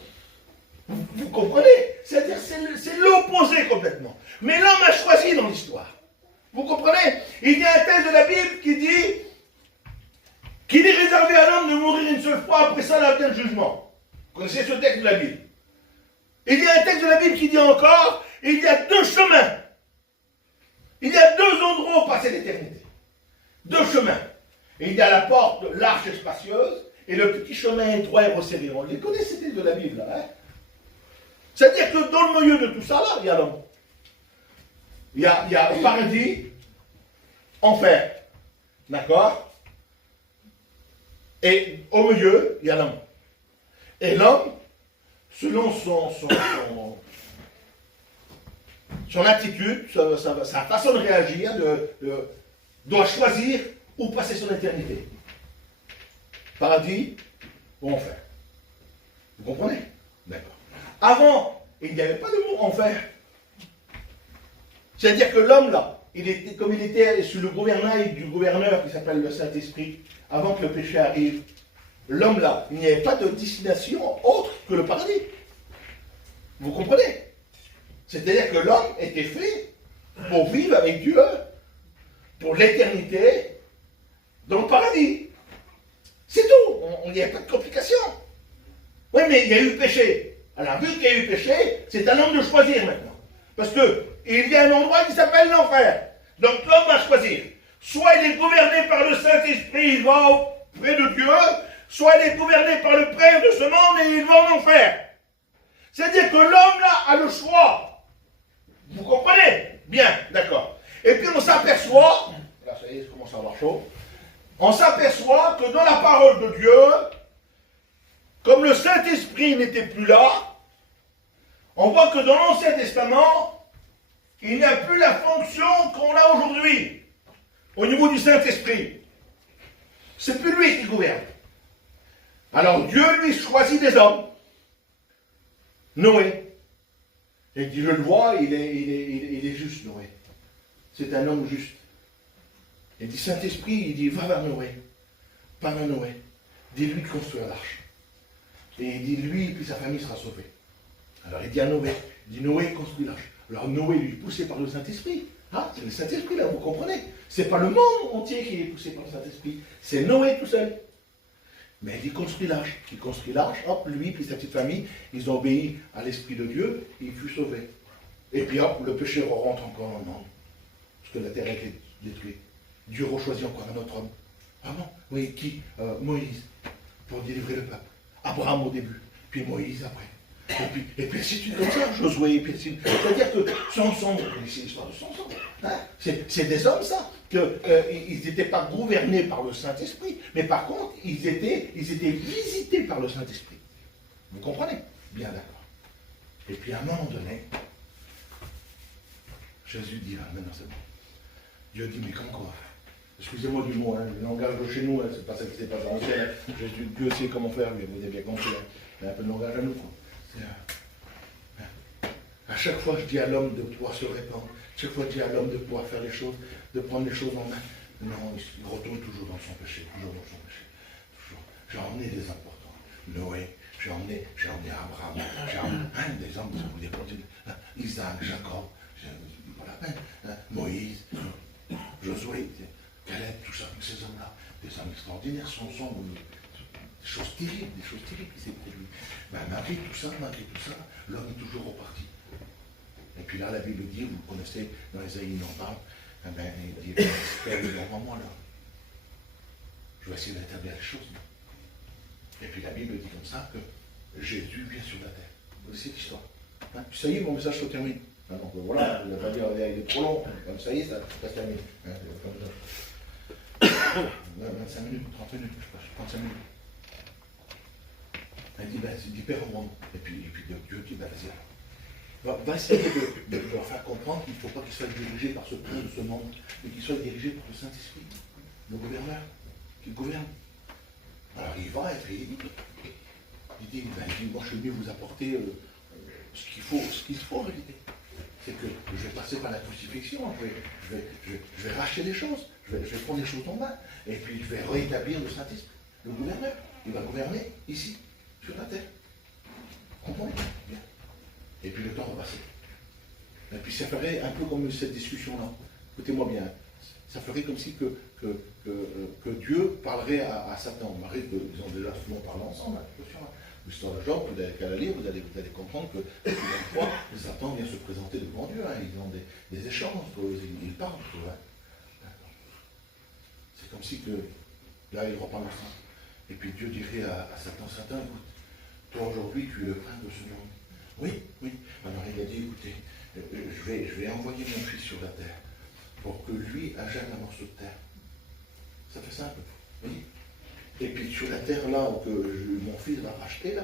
Vous comprenez? C'est-à-dire, c'est l'opposé complètement. Mais l'homme a choisi dans l'histoire. Vous comprenez? Il y a un texte de la Bible qui dit de mourir une seule fois, après ça, là vient le jugement. Vous connaissez ce texte de la Bible? Il y a un texte de la Bible qui dit encore, il y a deux chemins. Il y a deux endroits où passer l'éternité. Deux chemins. Et il y a la porte large et spacieuse, et le petit chemin étroit et resserré. On les connaît, ces textes de la Bible, là. Hein? C'est-à-dire que dans le milieu de tout ça, là, il y a l'homme. Il y a paradis, enfer. D'accord? Et au milieu, il y a l'homme. Et l'homme, selon son attitude, sa façon de réagir, doit choisir où passer son éternité. Paradis ou enfer. Vous comprenez? D'accord. Avant, il n'y avait pas de mot enfer. C'est-à-dire que l'homme, là, comme il était sous le gouvernail du gouverneur qui s'appelle le Saint-Esprit, avant que le péché arrive, l'homme, là, il n'y avait pas de destination autre que le paradis. Vous comprenez? C'est-à-dire que l'homme était fait pour vivre avec Dieu pour l'éternité dans le paradis. C'est tout. Il n'y a pas de complication. Oui, mais il y a eu péché. Alors, vu qu'il y a eu péché, c'est à l'homme de choisir maintenant. Parce qu'il y a un endroit qui s'appelle l'enfer. Donc, l'homme va choisir. Soit il est gouverné par le Saint-Esprit, il va auprès de Dieu, soit il est gouverné par le prince de ce monde et il va en enfer. C'est-à-dire que l'homme, là, a le choix. Vous comprenez? Bien, d'accord. Et puis, on s'aperçoit, là, ça y est, ça commence à avoir chaud, on s'aperçoit que dans la parole de Dieu, comme le Saint-Esprit n'était plus là, on voit que dans l'Ancien Testament, il n'y a plus la fonction qu'on a aujourd'hui au niveau du Saint-Esprit. C'est plus lui qui gouverne. Alors Dieu, lui, choisit des hommes. Noé. Et il dit, je le vois, il est juste, Noé. C'est un homme juste. Il dit, Saint-Esprit, il dit, va vers Noé. Pas vers Noé. Dis-lui de construire l'arche. Et il dit, lui, puis sa famille sera sauvée. Alors il dit à Noé, il dit, Noé, construis l'arche. Alors Noé, lui, poussé par le Saint-Esprit. Ah, c'est le Saint-Esprit, là, vous comprenez? C'est pas le monde entier qui est poussé par le Saint-Esprit. C'est Noé tout seul. Mais il dit, construis l'arche. Il construit l'arche, hop, lui, puis sa petite famille, ils ont obéi à l'Esprit de Dieu, et il fut sauvé. Et puis hop, le péché rentre encore dans le monde. Parce que la terre a été détruite. Dieu rechoisit encore un autre homme. Ah bon? Oui, qui? Moïse, pour délivrer le peuple. Abraham au début, puis Moïse après. Et puis ainsi de suite comme ça, Josué, et puis ainsi de suite. C'est-à-dire que Samson, c'est l'histoire de Samson. Hein? C'est des hommes, ça, qu'ils n'étaient pas gouvernés par le Saint-Esprit, mais par contre, ils étaient visités par le Saint-Esprit. Vous comprenez? Bien d'accord. Et puis à un moment donné, Jésus dit, ah, maintenant c'est bon. Dieu dit, mais comment on va faire? Excusez-moi du mot, hein, le langage de chez nous, hein, c'est pas ça qui s'est passé en ciel. Dieu sait comment faire, mais vous avez bien compris. Hein, il y a un peu de langage à nous. Quoi. À chaque fois, je dis à l'homme de pouvoir se répandre. Chaque fois, je dis à l'homme de pouvoir faire les choses, de prendre les choses en main. Non, il retourne toujours dans son péché, toujours dans son péché. Toujours. J'ai emmené des importants. Noé, j'ai emmené Abraham, j'ai emmené des hommes, vous des hein, Isaac, Jacob, pas la peine, hein, Moïse, Josué, Caleb, tout ça, ces hommes-là, des hommes extraordinaires, Samson, des choses terribles qui s'est produites. Ben, malgré tout ça, l'homme est toujours reparti. Et puis là, la Bible dit, vous connaissez, dans Ésaïe, il en parle, eh ben, il dit, Père, devant moi là. Je vais essayer d'établir les choses. Et puis la Bible dit comme ça que Jésus vient sur la terre. Vous connaissez l'histoire. Hein? Ça y est, mon message se termine. Ah, donc voilà, je ne vais pas dire il est trop long. Comme ça y est, ça se termine. Hein, 25 minutes, 30 minutes, je sais pas, 35 minutes. Elle dit, ben, c'est du Père au monde. Et puis Dieu dit, ben, vas-y. Va essayer de leur faire comprendre qu'il ne faut pas qu'ils soient dirigés par ce prince de ce monde, mais qu'ils soient dirigés par le Saint-Esprit, le gouverneur, qui gouverne. Alors il va, et puis il dit, moi je suis venu vous apporter ce qu'il faut en réalité. C'est que je vais passer par la crucifixion, je vais racheter les choses, je vais prendre les choses en main, et puis je vais rétablir le Saint-Esprit, le gouverneur. Il va gouverner ici, sur la terre. Comprenez? Bien. Et puis le temps va passer. Et puis ça ferait un peu comme cette discussion-là. Écoutez-moi bien. Ça ferait comme si que Dieu parlerait à Satan. Marie, ils ont déjà souvent parlé ensemble. L'histoire de Job, vous allez qu'à la lire, vous allez comprendre que une fois, Satan vient se présenter devant Dieu. Hein, ils ont des échanges, ils parlent. C'est comme si que là, il reparle ensemble. Et puis Dieu dirait à Satan, Satan, écoute, toi aujourd'hui, tu es le prince de ce monde. Oui, oui. Alors il a dit, écoutez, je vais envoyer mon fils sur la terre pour que lui achète un morceau de terre. Ça fait simple, oui. Et puis sur la terre là que mon fils va racheter là,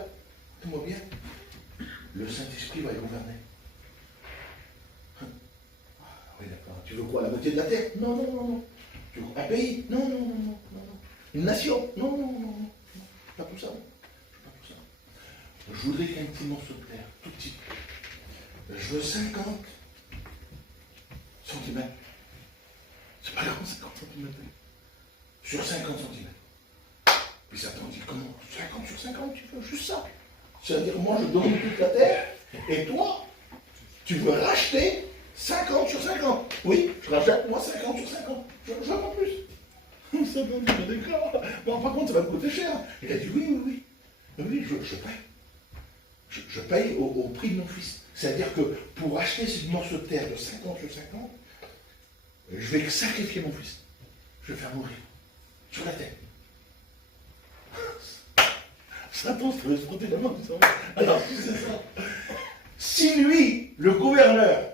écoutez-moi bien, le Saint-Esprit va y gouverner. Ah oui, d'accord. Tu veux quoi, la moitié de la terre? Non, non, non, non. Tu veux un pays? Non, non, non, non, non, non. Une nation? Non, non, non, non. Pas tout ça. Pas tout ça. Je voudrais qu'il y ait un petit morceau de terre, tout petit. Je veux 50 centimètres. C'est pas grand, 50 centimètres. Sur 50 centimètres. Puis Satan dit, comment 50 sur 50, tu veux juste ça? C'est-à-dire, moi, je domine toute la terre, et toi, tu veux racheter 50 sur 50. Oui, je rachète, moi, 50 sur 50. Je veux pas plus. Satan dit, d'accord. Bon, par contre, ça va me coûter cher. Il a dit, oui, oui, oui. Oui, je paye. Je paye au prix de mon fils. C'est-à-dire que pour acheter ce morceau de terre de 50 sur 50, je vais sacrifier mon fils. Je vais faire mourir. Sur la terre. Satan se fait frotter la main. Alors, c'est ça. Si lui, le gouverneur,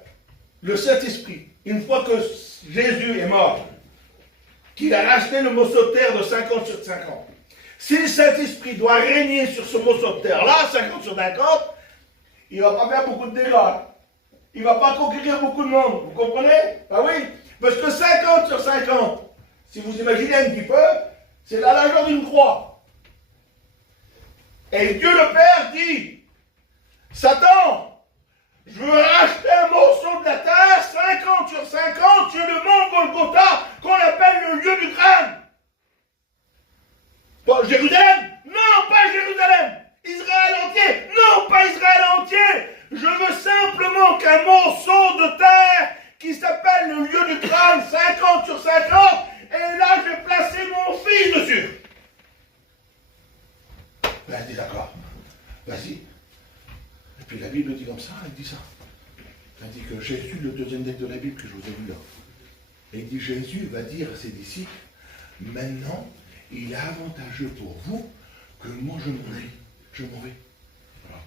le Saint-Esprit, une fois que Jésus est mort, qu'il a racheté le morceau de terre de 50 sur 50, si le Saint-Esprit doit régner sur ce morceau de terre-là, 50 sur 50, il ne va pas faire beaucoup de dégâts. Il ne va pas conquérir beaucoup de monde. Vous comprenez? Ah oui? Parce que 50 sur 50, si vous imaginez un petit peu, c'est la largeur d'une croix. Et Dieu le Père dit, Satan, je veux racheter un morceau de la terre, 50 sur 50, sur le mont Golgotha, qu'on appelle le lieu du crâne. Bon, Jérusalem? Non, pas Jérusalem. Israël entier? Non, pas Israël entier. Je veux simplement qu'un morceau de terre qui s'appelle le lieu du crâne, 50 sur 50, et là je vais placer mon fils dessus. Ben, elle dit d'accord. Vas-y. Et puis la Bible dit comme ça, elle dit ça. Elle dit que Jésus, le deuxième texte de la Bible que je vous ai lu là, et il dit Jésus va dire à ses disciples, maintenant, il est avantageux pour vous que moi je m'en vais. Je m'en vais. Alors,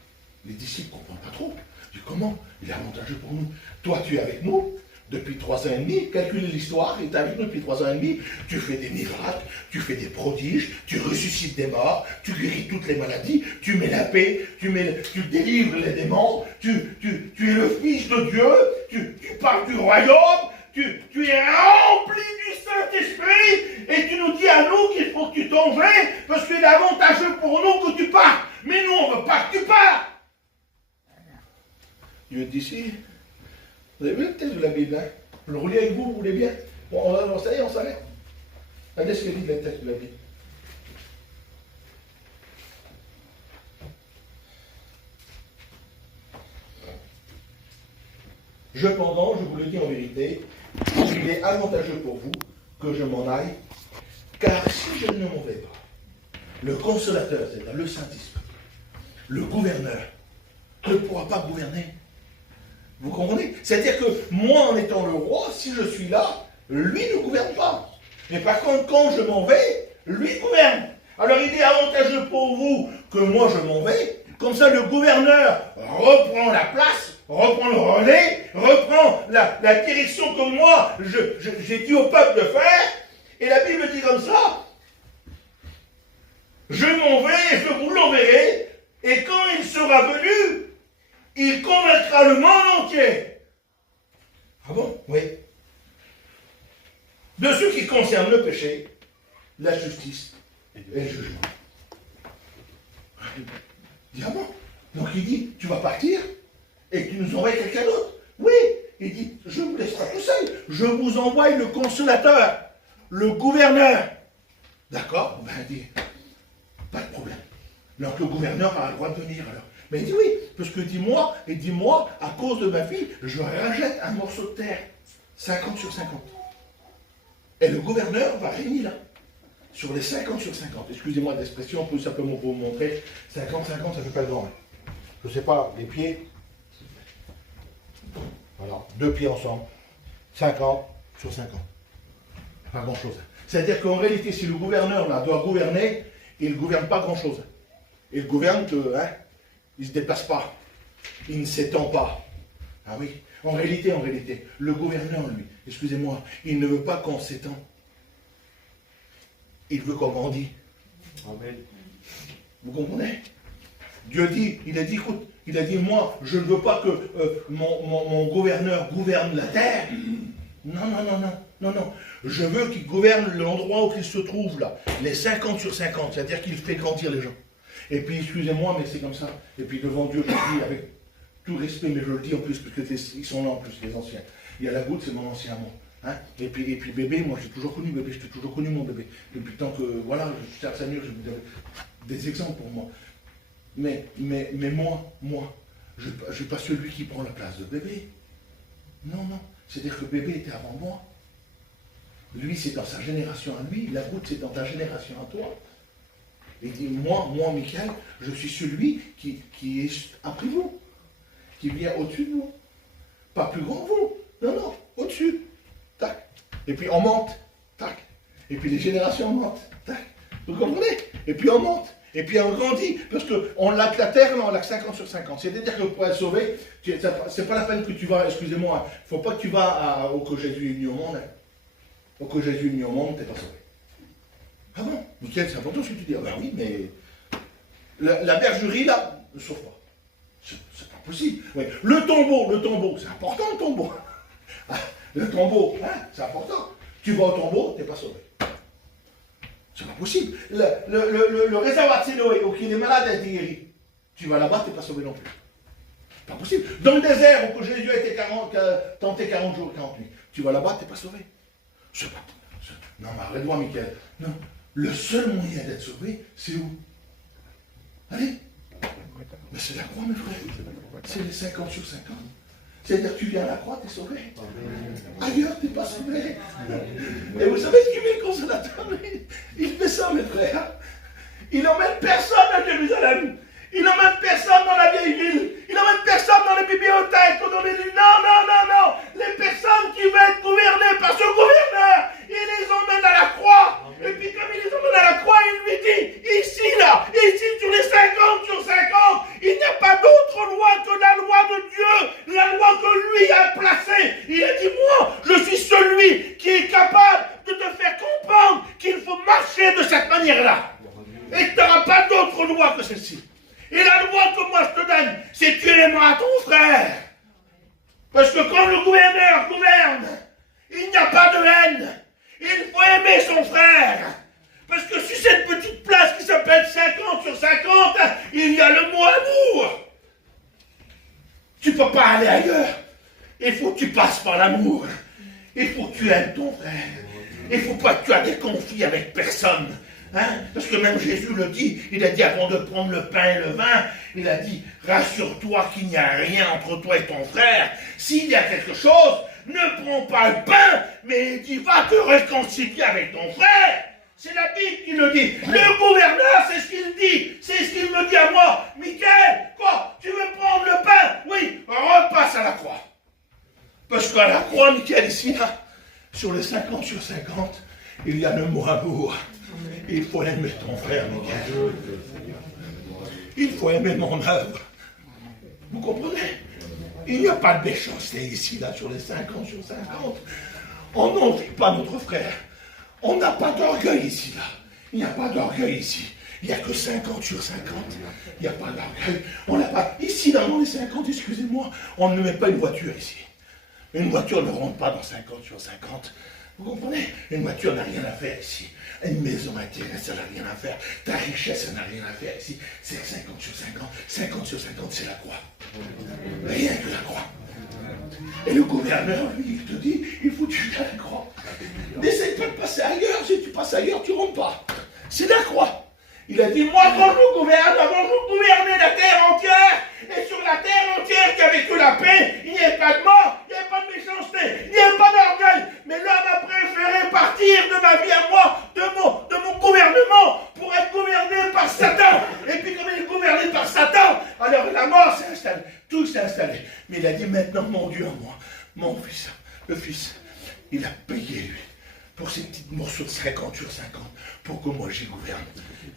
les disciples ne comprennent pas trop. Ils disent comment? Il est avantageux pour nous. Toi, tu es avec nous depuis 3 ans et demi. Calculez l'histoire, il est avec nous depuis 3 ans et demi. Tu fais des miracles, tu fais des prodiges, tu ressuscites des morts, tu guéris toutes les maladies, tu mets la paix, tu délivres les démons, tu es le Fils de Dieu, tu parles du royaume, tu es rempli du Saint-Esprit et tu nous dis à nous qu'il faut que tu t'en viennes parce qu'il est avantageux pour nous que tu partes. Mais nous, on ne veut pas que tu partes. Dieu dit ici, vous avez vu le texte de la Bible, hein? Je le relis avec vous, vous voulez bien? Bon, ça y est, on s'arrête. Regardez ce que dit le texte de la Bible. Cependant, je vous le dis en vérité, il est avantageux pour vous que je m'en aille, car si je ne m'en vais pas, le consolateur, c'est-à-dire le Saint-Esprit, le gouverneur, ne pourra pas gouverner. Vous comprenez? C'est-à-dire que moi, en étant le roi, si je suis là, lui ne gouverne pas. Mais par contre, quand je m'en vais, lui gouverne. Alors il est avantageux pour vous que moi je m'en vais, comme ça le gouverneur reprend la place, reprend le relais, reprend la direction que moi j'ai dit au peuple de faire, et la Bible dit comme ça, je m'en vais, je vous l'enverrai, et quand il sera venu, il convaincra le monde entier. Ah bon? Oui. De ce qui concerne le péché, la justice et le jugement. Il dit, ah bon? Donc il dit, tu vas partir et tu nous envoies quelqu'un d'autre. Oui. Il dit, je vous laisserai tout seul. Je vous envoie le consolateur, le gouverneur. D'accord? Ben il dit, pas de problème. Donc le gouverneur a le droit de venir alors. Mais il dit oui, parce que dis-moi, à cause de ma fille, je rachète un morceau de terre, 50 sur 50. Et le gouverneur va régner là. Sur les 50 sur 50. Excusez-moi d'expression, on peut simplement vous montrer. 50, 50, ça fait pas grand. Je ne sais pas, les pieds. Voilà, 2 pieds ensemble. 50 sur 50. Pas grand-chose. C'est-à-dire qu'en réalité, si le gouverneur là, doit gouverner, il ne gouverne pas grand-chose. Il gouverne que, il ne se déplace pas. Il ne s'étend pas. Ah oui. En réalité, le gouverneur, lui, excusez-moi, il ne veut pas qu'on s'étend. Il veut qu'on grandisse. Amen. Vous comprenez? Dieu dit, il a dit, écoute, il a dit, moi, je ne veux pas que mon gouverneur gouverne la terre. Non. Je veux qu'il gouverne l'endroit où il se trouve, là. Les 50 sur 50, c'est-à-dire qu'il fait grandir les gens. Et puis, excusez-moi, mais c'est comme ça. Et puis, devant Dieu, je le dis avec tout respect, mais je le dis en plus, parce qu'ils sont là en plus, les anciens. Il y a la goutte, c'est mon ancien amour. Et puis bébé, moi j'ai toujours connu bébé, j'ai toujours connu mon bébé. Depuis le temps que, voilà, je cherche à mieux, je vous donne des exemples pour moi. Mais moi, je ne suis pas celui qui prend la place de bébé. Non. C'est-à-dire que bébé était avant moi. Lui, c'est dans sa génération à lui, la goutte, c'est dans ta génération à toi. Et dit, moi, Michael, je suis celui qui est après vous, qui vient au-dessus de vous. Pas plus grand que vous. Non, au-dessus. Tac. Et puis on monte. Tac. Et puis les générations montent. Tac. Vous comprenez? Et puis on monte. Et puis on grandit. Parce qu'on l'a que la terre, mais on l'a que 50 sur 50. C'est-à-dire que pour être sauvé, c'est pas la peine que tu vas, excusez-moi, il ne faut pas que tu vas au que Jésus est venu au monde. Au que Jésus est venu au monde, tu n'es pas sauvé. Ah bon? Michael, c'est important ce que tu dis. Ah ben oui, mais la bergerie, là, ne sauve pas. C'est pas possible. Oui. Le tombeau, c'est important le tombeau. Le tombeau, c'est important. Tu vas au tombeau, tu n'es pas sauvé. C'est pas possible. Le réservoir de Siloé, où il est malade, a été guéri. Tu vas là-bas, tu n'es pas sauvé non plus. Pas possible. Dans le désert, où Jésus a été tenté 40 jours, 40 nuits. Tu vas là-bas, tu n'es pas sauvé. C'est pas. Non, mais arrête-moi, Michael. Non. Le seul moyen d'être sauvé, c'est où? Allez. Mais c'est la croix, mes frères. C'est les 50 sur 50. C'est-à-dire que tu viens à la croix, tu es sauvé. Ailleurs, tu n'es pas sauvé. Et vous savez ce qu'il met le consolateur? Il fait ça, mes frères. Il n'emmène personne à Jérusalem. Il n'emmène personne dans la vieille ville. Il n'emmène personne dans les bibliothèques. Non. Les personnes qui veulent être gouvernées par ce gouverneur, il les emmène à la croix. Et puis comme il les emmène à la croix, il lui dit, ici sur les 50 sur 50, il n'y a pas d'autre loi que la loi de Dieu, la loi que lui a placée. Il a dit, moi, je suis celui qui est capable de te faire comprendre qu'il faut marcher de cette manière-là. Et tu n'auras pas d'autre loi que celle-ci. Et la loi que moi je te donne, c'est que tu aimeras ton frère. Parce que quand le gouverneur gouverne, il n'y a pas de haine. Il faut aimer son frère. Parce que sur cette petite place qui s'appelle 50 sur 50, il y a le mot amour. Tu ne peux pas aller ailleurs. Il faut que tu passes par l'amour. Il faut que tu aimes ton frère. Il ne faut pas que tu aies des conflits avec personne. Parce que même Jésus le dit, il a dit avant de prendre le pain et le vin, il a dit, rassure-toi qu'il n'y a rien entre toi et ton frère. S'il y a quelque chose, ne prends pas le pain, mais dis, va te réconcilier avec ton frère. C'est la Bible qui le dit. Le gouverneur, c'est ce qu'il dit. C'est ce qu'il me dit à moi. Michael, quoi? Tu veux prendre le pain? Oui, repasse à la croix. Parce qu'à la croix, Michael, ici, là, sur les 50 sur 50, il y a le mot amour. Il faut aimer ton frère, Michael. Il faut aimer mon œuvre. Vous comprenez? Il n'y a pas de méchanceté ici, là, sur les 50 sur 50. On n'envie pas notre frère. On n'a pas d'orgueil ici, là. Il n'y a pas d'orgueil ici. Il n'y a que 50 sur 50. Il n'y a pas d'orgueil. On n'a pas... Ici, dans les 50, excusez-moi, on ne met pas une voiture ici. Une voiture ne rentre pas dans 50 sur 50. Vous comprenez? Une voiture n'a rien à faire ici. Une maison intérieure, ça n'a rien à faire. Ta richesse, ça n'a rien à faire ici. C'est 50 sur 50. 50 sur 50, c'est la croix. Rien que la croix. Et le gouverneur, lui, il te dit, il faut que tu viennes à la croix. N'essaye pas de passer ailleurs. Si tu passes ailleurs, tu ne rentres pas. C'est la croix. Il a dit, moi, quand je gouverne, avant de gouverner la terre entière, et sur la terre entière, il n'y avait que la paix, il n'y avait pas de mort, il n'y avait pas de méchanceté, il n'y avait pas d'orgueil. Mais l'homme a préféré partir mon fils, le fils, il a payé, lui, pour ces petits morceaux de 50 sur 50, pour que moi j'y gouverne.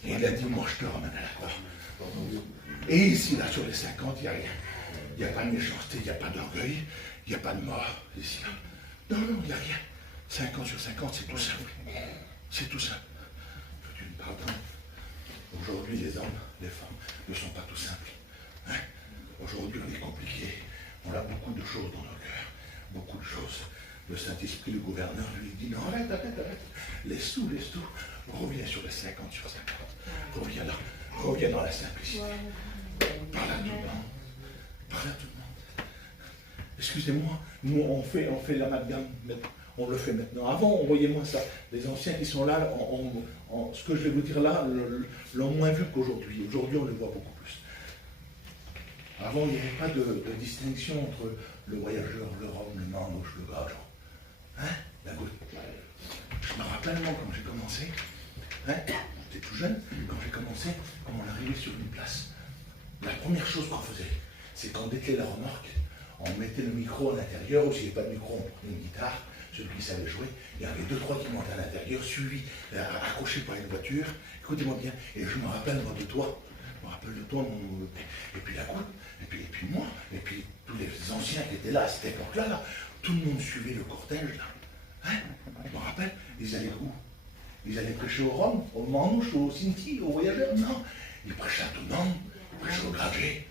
Et il a dit, moi je te ramène à la croix. Et ici, là, sur les 50, il n'y a rien. Il n'y a pas de méchanceté, il n'y a pas d'orgueil, il n'y a pas de mort, ici. Non, non, il n'y a rien. 50 sur 50, c'est tout simple. C'est tout simple. Que tu me pardonnes. Aujourd'hui, les hommes, les femmes ne sont pas tout simples. Hein? Aujourd'hui, on est compliqué. On a beaucoup de choses dans nos cœurs. Beaucoup de choses. Le Saint-Esprit, le gouverneur, lui dit, non, arrête. Laisse tout. Reviens sur les 50 sur 50. Reviens là. Reviens dans la simplicité. Parle à tout le monde. Parle à tout le monde. Excusez-moi, nous on fait l'amalgame, on le fait maintenant. Avant, envoyez-moi ça. Les anciens qui sont là, ce que je vais vous dire là, l'ont moins vu qu'aujourd'hui. Aujourd'hui, on le voit beaucoup plus. Avant, il n'y avait pas de distinction entre le voyageur, le rhum, le manouche, le gage. Hein? La goutte. Je me rappelle, moi, quand j'ai commencé, hein? J'étais tout jeune, quand j'ai commencé, quand on arrivait sur une place, la première chose qu'on faisait, c'est qu'on dételait la remorque, on mettait le micro à l'intérieur, ou s'il n'y avait pas de micro, on prenait une guitare, celui qui savait jouer, il y avait 2-3 qui montaient à l'intérieur, suivis, accrochés par une voiture, écoutez-moi bien, et je me rappelle moi de toi, et puis la coupe, et puis moi, et puis tous les anciens qui étaient là à cette époque-là, là, tout le monde suivait le cortège, là. Hein? Je me rappelle, ils allaient où? Ils allaient prêcher au Rhum, au Manouche, au Cinti, aux voyageurs? Non, ils prêchaient à tout le monde, ils prêchaient au gradué.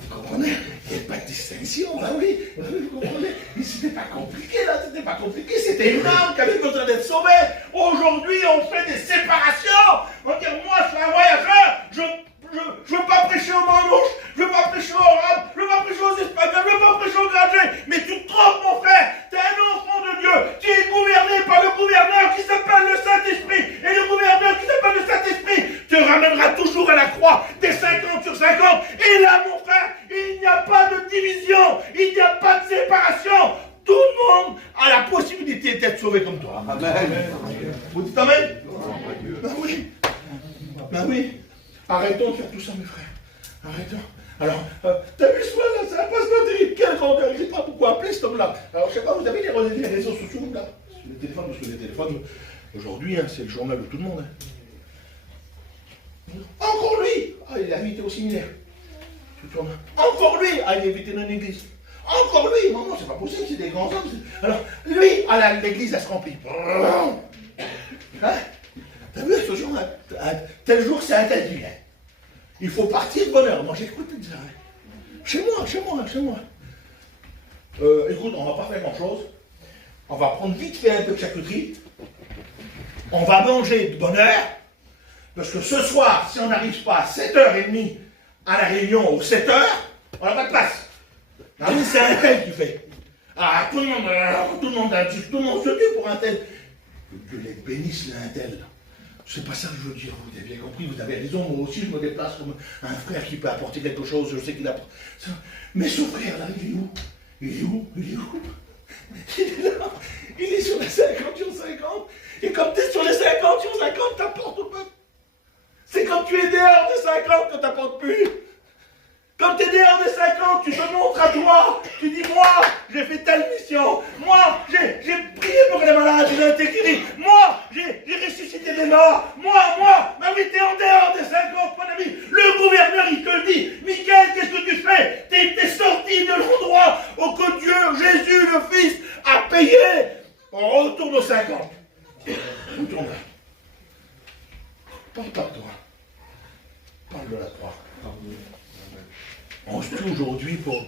Vous comprenez? Il n'y avait pas de distinction, ben oui, vous comprenez? Mais c'était pas compliqué, là, c'était pas compliqué, c'était une âme qui avait besoin d'être sauvée. Aujourd'hui, on fait des séparations. On dit, moi, je suis un voyageur, je ne veux pas prêcher aux Manouches, je ne veux pas prêcher aux Arabes, je ne veux pas prêcher aux Espagnols, je ne veux pas prêcher aux gradués. Mais tu te trompes, mon frère, tu es un enfant de Dieu, tu es gouverné par le gouverneur qui s'appelle le Saint-Esprit. Et le gouverneur qui s'appelle le Saint-Esprit te ramènera toujours à la croix des 50 sur 50. Et là, mon frère, il n'y a pas de division, il n'y a pas de séparation. Tout le monde a la possibilité d'être sauvé comme toi. Amen. Vous dites Amen? Ben oui. Ben oui. Arrêtons de faire tout ça, mes frères. Arrêtons. Alors, t'as vu ce là, ça passe pas terrible. Quelle grandeur. Je ne sais pas pourquoi appeler cet homme-là. Alors, je ne sais pas, vous avez les réseaux sociaux, là? Les téléphones, parce que les téléphones, aujourd'hui, hein, c'est le journal de tout le monde. Hein. Encore lui. Ah, il est invité au séminaire. Encore lui. Ah, il est invité dans l'église. Encore lui. Non, c'est pas possible, c'est des grands hommes. Alors, lui, l'église, elle se remplit. Hein? T'as vu, ce jour, tel jour, c'est un tel qui vient. Il faut partir de bonne heure. Moi, j'écoute ça. Chez moi. Écoute, on va pas faire grand-chose. On va prendre vite fait un peu de charcuterie. On va manger de bonne heure. Parce que ce soir, si on n'arrive pas à 7h30 à la réunion, ou 7h, on n'a pas de place. Ah oui, c'est un tel qui fait. Ah, tout le monde se tue pour un tel. Que Dieu les bénisse, là, un tel. C'est pas ça que je veux dire, vous avez bien compris, vous avez raison, moi aussi je me déplace comme un frère qui peut apporter quelque chose, je sais qu'il apporte. Mais son frère là, il est où? Il est là, il est sur les 50 sur 50, et comme tu es sur les 50 sur 50, t'apportes au peuple. C'est quand tu es dehors des 50 que t'apportes plus. Quand tu es dehors des 50, tu te montres à toi, tu dis, moi, j'ai fait telle mission, moi, j'ai prié pour les malades, j'ai été guéri, moi, j'ai ressuscité des morts, moi, mais oui, tu es en dehors des 50, mon ami. Le gouverneur, il te dit, Michael, qu'est-ce que tu fais? T'es sorti de l'endroit où que Dieu, Jésus, le Fils, a payé. On retourne aux 50. Retourne là. Parle pas de toi. Parle de la croix. On se tue aujourd'hui pour...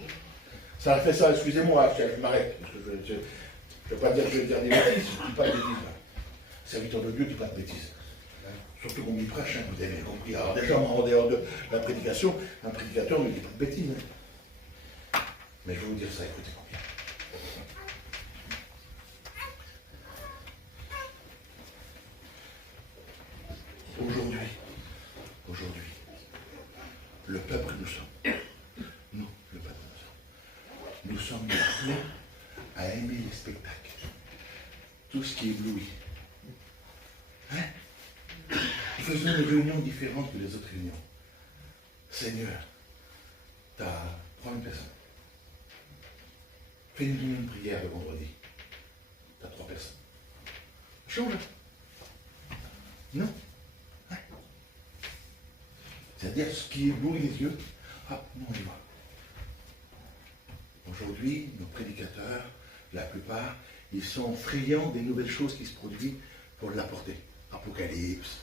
Ça a fait ça, excusez-moi, je m'arrête. Je ne veux pas dire que je vais dire des bêtises, je ne dis pas de bêtises. Serviteur de Dieu qui ne dit pas de bêtises. Surtout qu'on m'y prêche, hein, vous avez bien compris. Alors déjà, en dehors de la prédication, un prédicateur ne dit pas de bêtises. Hein. Mais je vais vous dire ça, écoutez combien. Aujourd'hui, le peuple que nous sommes, nous sommes appelés à aimer les spectacles, tout ce qui éblouit. Hein? Faisons une réunion différente que les autres réunions. Seigneur, prends une personne. Fais une réunion de prière le vendredi. T'as 3 personnes. Change. Non. Hein? C'est-à-dire ce qui éblouit les yeux. Ah, non, on y va. Aujourd'hui, nos prédicateurs, la plupart, ils sont friands des nouvelles choses qui se produisent pour l'apporter. Apocalypse,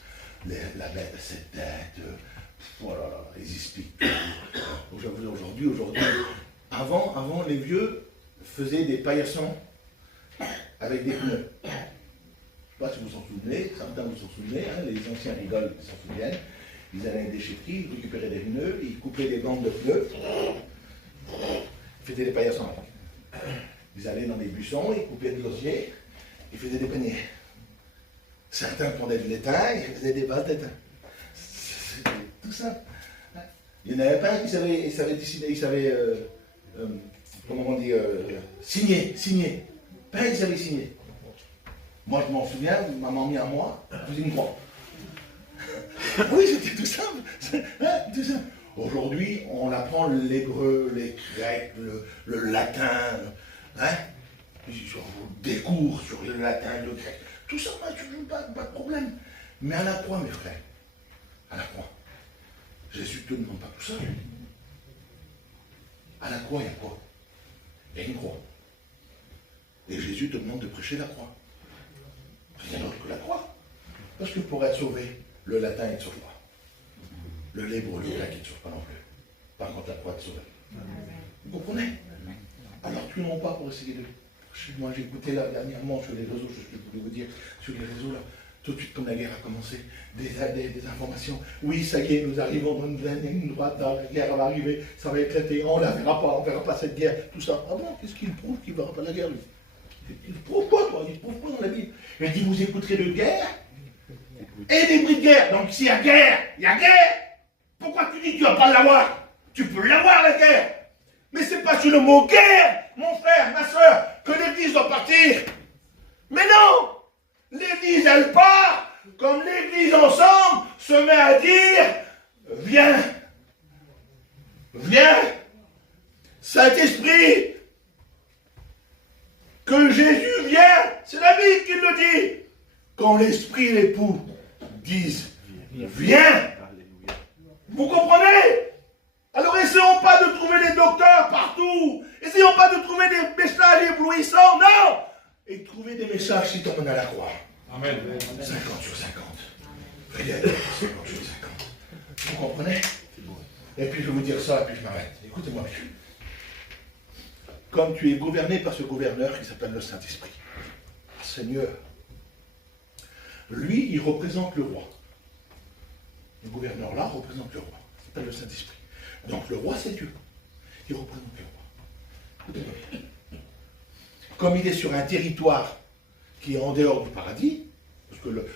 la bête à 7 têtes, voilà, ils expliquent tout. Aujourd'hui, avant, les vieux faisaient des paillassons avec des pneus. Je ne sais pas si vous vous en souvenez, certains vous en souvenez, hein, les anciens rigolent, ils s'en souviennent. Ils allaient à la déchetterie, ils récupéraient des pneus, ils coupaient des bandes de pneus, ils faisaient des paillassons avec. Ils allaient dans des buissons, ils coupaient de l'osier, ils faisaient des paniers. Certains prenaient de l'étain, ils faisaient des vases d'étain. C'était tout simple. Il n'y en avait pas un qui savait dessiner, il savait, comment on dit, signer. Pas un qui savait signer. Moi, je m'en souviens, maman mis à moi, faisait une croix. Oui, c'était tout simple. Tout simple. Aujourd'hui, on apprend l'hébreu, les grecs, le latin, hein? Des cours sur le latin, le grec. Tout ça, pas de problème. Mais à la croix, mes frères, à la croix, Jésus ne te demande pas tout ça. À la croix, il y a quoi? Il y a une croix. Et Jésus te demande de prêcher la croix. Rien d'autre que la croix. Parce que pour être sauvé, le latin, il ne te sauve pas. L'hébreu, le grec, il ne te sauve pas non plus. Par contre, la croix te sauve. Vous comprenez? Alors, tu n'en pas pour essayer de... Moi, j'ai écouté là dernièrement sur les réseaux, je voulais vous dire, sur les réseaux là, tout de suite comme la guerre a commencé, des informations. Oui, ça y est, nous arrivons dans une ligne droite, la guerre va arriver, ça va éclater, on ne la verra pas, on ne verra pas cette guerre, tout ça. Ah bon, qu'est-ce qu'il prouve qu'il ne verra pas la guerre, lui? Il prouve quoi, toi? Il prouve quoi dans la Bible? Il dit, vous écouterez de guerre et des bruits de guerre. Donc s'il y a guerre, il y a guerre. Pourquoi tu dis que tu ne vas pas l'avoir? Tu peux l'avoir, la guerre. Mais c'est pas sur le mot guerre, mon frère, ma soeur, que l'Église doit partir. Mais non! L'Église, elle part, comme l'Église ensemble se met à dire, viens, viens, Saint-Esprit, que Jésus vient, c'est la Bible qui le dit. Quand l'Esprit et l'époux disent, viens, vous comprenez? Alors essayons pas de trouver des docteurs partout. Essayons pas de trouver des messages éblouissants. Non! Et trouver des messages qui t'emmènent à la croix. Amen. 50 sur 50. Fidèle, 50 sur 50. Vous comprenez? Et puis je vais vous dire ça, et puis je m'arrête. Écoutez-moi bien. Comme tu es gouverné par ce gouverneur qui s'appelle le Saint-Esprit, Seigneur, lui, il représente le roi. Le gouverneur-là représente le roi. Il s'appelle le Saint-Esprit. Donc le roi, c'est Dieu. Il représente le roi. Écoutez-moi bien. Comme il est sur un territoire qui est en dehors du paradis, parce que le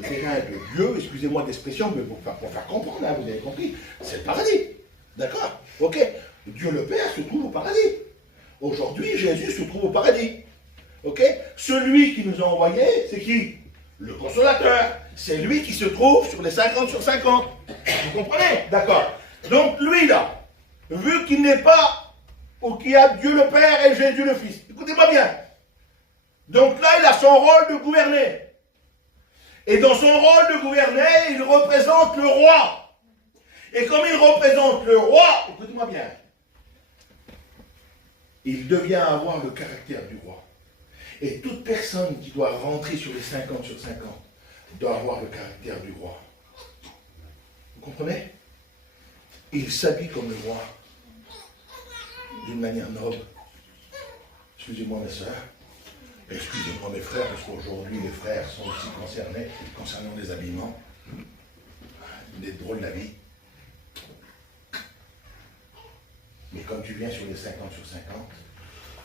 terrain de Dieu, excusez-moi d'expression, mais pour faire comprendre, hein, vous avez compris, c'est le paradis. D'accord? Ok. Dieu le Père se trouve au paradis. Aujourd'hui, Jésus se trouve au paradis. Ok? Celui qui nous a envoyés, c'est qui? Le consolateur. C'est lui qui se trouve sur les 50 sur 50. Vous comprenez? D'accord. Donc lui là, vu qu'il n'est pas, ou qu'il y a Dieu le Père et Jésus le Fils. Écoutez-moi bien. Donc là, il a son rôle de gouverner. Et dans son rôle de gouverner, il représente le roi. Et comme il représente le roi, écoutez-moi bien, il devient avoir le caractère du roi. Et toute personne qui doit rentrer sur les 50 sur 50 doit avoir le caractère du roi. Vous comprenez? Il s'habille comme le roi, d'une manière noble. Excusez-moi mes soeurs, excusez-moi mes frères, parce qu'aujourd'hui les frères sont aussi concernés concernant les habillements. Des drôles d'habits. Mais comme tu viens sur les 50 sur 50,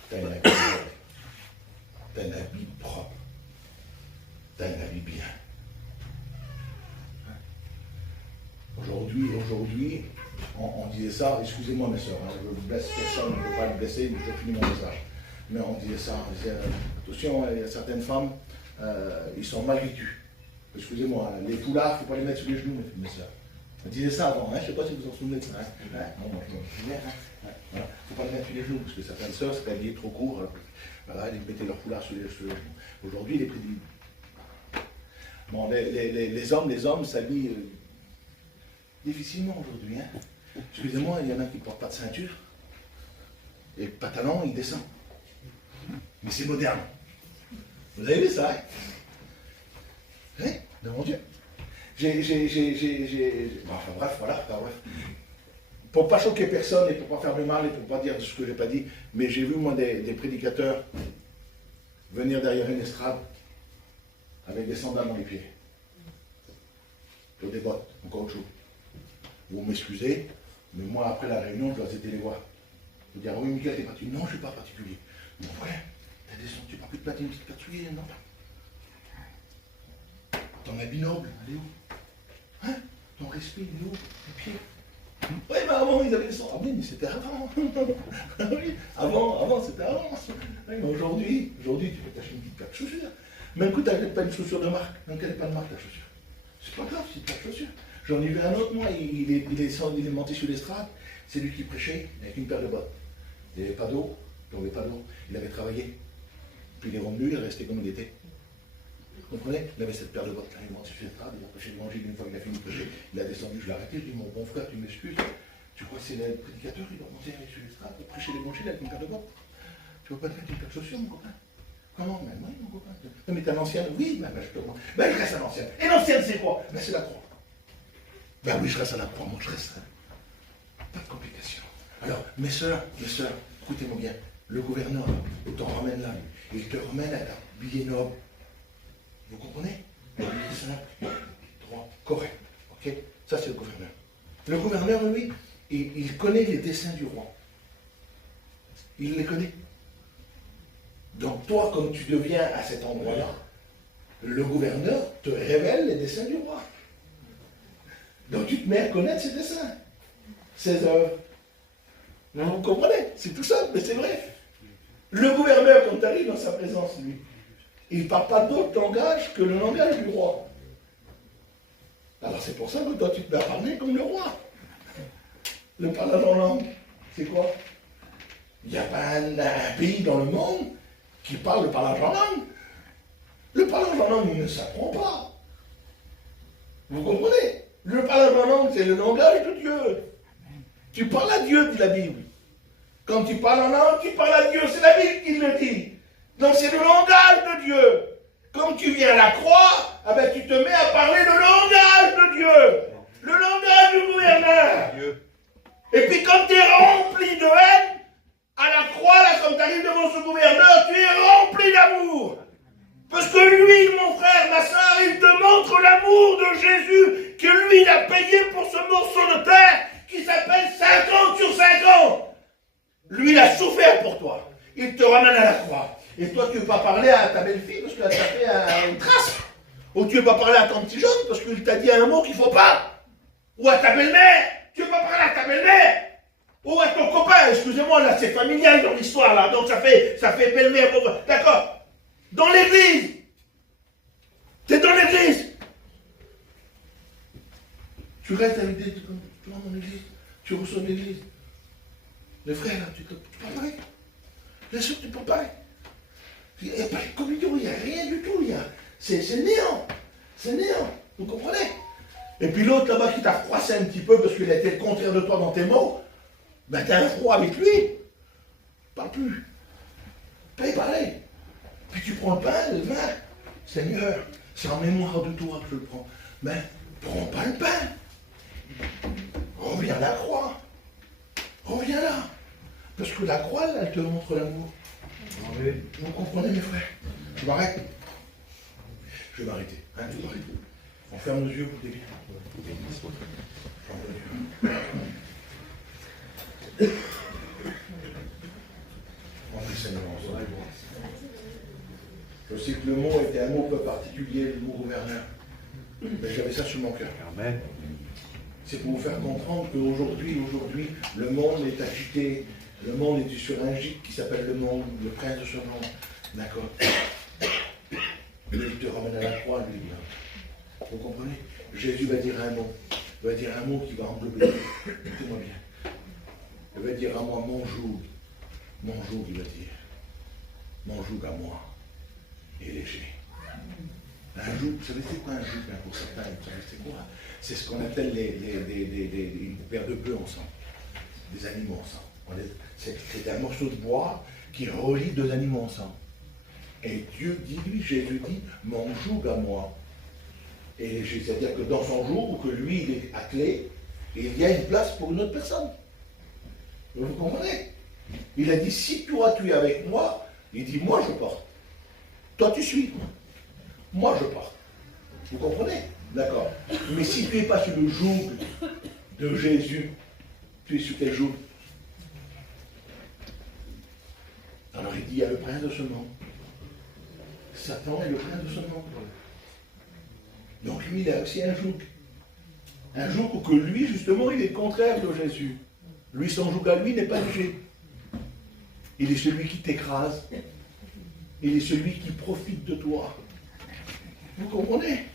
tu as un habit, t'as un habit propre, t'as un habit bien. Aujourd'hui, on disait ça, excusez-moi mes soeurs, hein, je ne blesse personne, je ne veux pas le blesser, mais je finis mon message. Mais on disait ça, on disait, attention, il y a certaines femmes, ils sont mal vêtus. Excusez-moi, hein, les foulards, il ne faut pas les mettre sur les genoux, mes soeurs. On disait ça avant, hein, je ne sais pas si vous en souvenez de ça. Hein. Bon, moi, je me souviens, hein. Il ne faut pas le mettre sur les genoux, parce que certaines sœurs s'étaient habillées trop court. Alors, voilà, ils mettaient leur foulard sur les genoux. Aujourd'hui, il est prédit. Bon, les hommes s'habillent difficilement aujourd'hui. Hein. Excusez-moi, il y en a qui ne portent pas de ceinture. Et le pantalon, il descend. Mais c'est moderne. Vous avez vu ça, hein? Hein? De mon Dieu. Enfin bref, voilà, bref. Pour pas choquer personne et pour pas faire de mal et pour pas dire ce que j'ai pas dit, mais j'ai vu moi des prédicateurs venir derrière une estrade avec des sandales dans les pieds. Et des bottes, en caoutchouc. Vous m'excusez, mais moi après la réunion, je dois essayer de les voir. Vous dire, oui, Miguel, t'es particulier. Non, je ne suis pas particulier. Mon frère, t'as descendu, tu n'as pas pu te battre une petite particulier, non? Ton habit noble, elle est où? Hein? Ton respect, il est où? Les pieds? Oui, mais avant, ils avaient des sons. Ah oui, mais c'était avant. Oui, avant, c'était avant. Oui, mais aujourd'hui, tu peux t'acheter une petite paire de chaussures. Même que tu n'achètes pas une chaussure de marque, même qu'elle n'est pas de marque, la chaussure. C'est pas grave, c'est une paire de chaussures. J'en ai vu un autre, moi, il est monté sur l'estrade, c'est lui qui prêchait avec une paire de bottes. Il n'y avait pas d'eau, il avait travaillé. Puis il est revenu, il est resté comme il était. Vous comprenez? Il avait cette paire de bottes là, il est monté sur l'estrade, il a prêché l'évangile une fois qu'il a fini de prêcher, il a descendu, je l'ai arrêté, je lui ai dit, mon bon frère, tu m'excuses, tu crois que c'est le prédicateur, il doit monter sur l'estrade pour prêcher l'évangile avec une paire de bottes? Tu ne veux pas te mettre une paire de chaussures, mon copain? Comment? Mais oui, mon copain. Mais t'es un ancien? Oui, ben, je te demande. Ben, il reste un ancien. Et l'ancienne, c'est quoi? Ben, c'est la croix. Ben oui, je reste à la croix, moi je reste. Pas de complications. Alors, mes sœurs, écoutez-moi bien, le gouverneur, il te ramène là, il te ramène à ta billet noble. Vous comprenez? Le billet simple, droit, correct. Ok? Ça, c'est le gouverneur. Le gouverneur, lui, il connaît les desseins du roi. Il les connaît. Donc toi, comme tu deviens à cet endroit-là, le gouverneur te révèle les desseins du roi. Donc tu te mets à connaître ses desseins, ses œuvres. Vous comprenez? C'est tout simple, mais c'est vrai. Le gouverneur, quand tu arrives dans sa présence, lui, il ne parle pas d'autre langage que le langage du roi. Alors c'est pour ça que toi, tu te mets à parler comme le roi. Le partage en langue, c'est quoi? Il n'y a pas un pays dans le monde qui parle le parlage en langue. Le parlage en langue, il ne s'apprend pas. Vous comprenez? Le parlage en langue, c'est le langage de Dieu. Tu parles à Dieu, dit la Bible. Quand tu parles en langue, tu parles à Dieu. C'est la Bible qui le dit. Donc c'est le langage de Dieu. Comme tu viens à la croix, ah ben, tu te mets à parler le langage de Dieu. Le langage du gouverneur. Et puis quand tu es rempli de haine, à la croix, là, quand tu arrives devant ce gouverneur, tu es rempli d'amour. Parce que lui, mon frère, ma soeur, il te montre l'amour de Jésus, que lui, il a payé pour ce morceau de terre qui s'appelle 50 sur 50. Lui, il a souffert pour toi. Il te ramène à la croix. Et toi, tu ne veux pas parler à ta belle-fille parce qu'elle t'a fait une trace. Ou tu ne veux pas parler à ton petit jeune parce qu'il t'a dit un mot qu'il ne faut pas. Ou à ta belle-mère. Tu ne veux pas parler à ta belle-mère. Ou à ton copain. Excusez-moi, là, c'est familial dans l'histoire, là. Donc ça fait belle-mère. D'accord. Dans l'église. Tu es dans l'église. Tu restes avec des... Tu vas dans l'église. Tu reçois l'église. Les frères, là, tu peux pareil. Les sœurs, tu peux pareil. Il n'y a pas de communion, il n'y a rien du tout. C'est néant. C'est néant. Vous comprenez? Et puis l'autre là-bas qui t'a froissé un petit peu parce qu'il a été le contraire de toi dans tes mots, ben t'as un froid avec lui. Parle plus. Paye pareil. Puis tu prends le pain, le vin. Seigneur, c'est en mémoire de toi que je le prends. Mais prends pas le pain. Reviens à la croix. Reviens là. Parce que la croix, là, elle te montre l'amour. Vous comprenez, mes frères? Je m'arrête. Je vais m'arrêter. Hein, je vais m'arrêter. On ferme nos yeux, écoutez bien. On prie Seigneur, je sais que le mot était un mot peu particulier, le mot gouverneur. Mais j'avais ça sur mon cœur. Amen. C'est pour vous faire comprendre qu'aujourd'hui, le monde est agité. Le monde est sur un gîte qui s'appelle le monde, le prince de ce monde. D'accord? Mais il te ramène à la croix, lui. Vous comprenez? Jésus va dire un mot. Il va dire un mot qui va englober. Écoutez-moi bien. Il va dire à moi, mon joug, il va dire, mon joug à moi est léger. Un joug, vous savez c'est quoi un joug pour certains, vous savez c'est quoi? C'est ce qu'on appelle les paires de bœufs ensemble, des animaux ensemble. C'est un morceau de bois qui relie deux animaux ensemble. Et Dieu dit, lui, Jésus dit, mon joug à moi. Et c'est-à-dire que dans son joug, que lui, il est attelé, il y a une place pour une autre personne. Vous comprenez? Il a dit, si toi tu es avec moi, il dit, moi je porte. Toi tu suis. Moi je porte. Vous comprenez? D'accord. Mais si tu n'es pas sur le joug de Jésus, tu es sur quel joug? Alors il dit, il y a le prince de ce monde. Satan est le prince de ce monde. Donc lui, il a aussi un joug. Un joug où que lui, justement, il est le contraire de Jésus. Lui, son joug à lui n'est pas léger. Il est celui qui t'écrase. Il est celui qui profite de toi. Vous comprenez?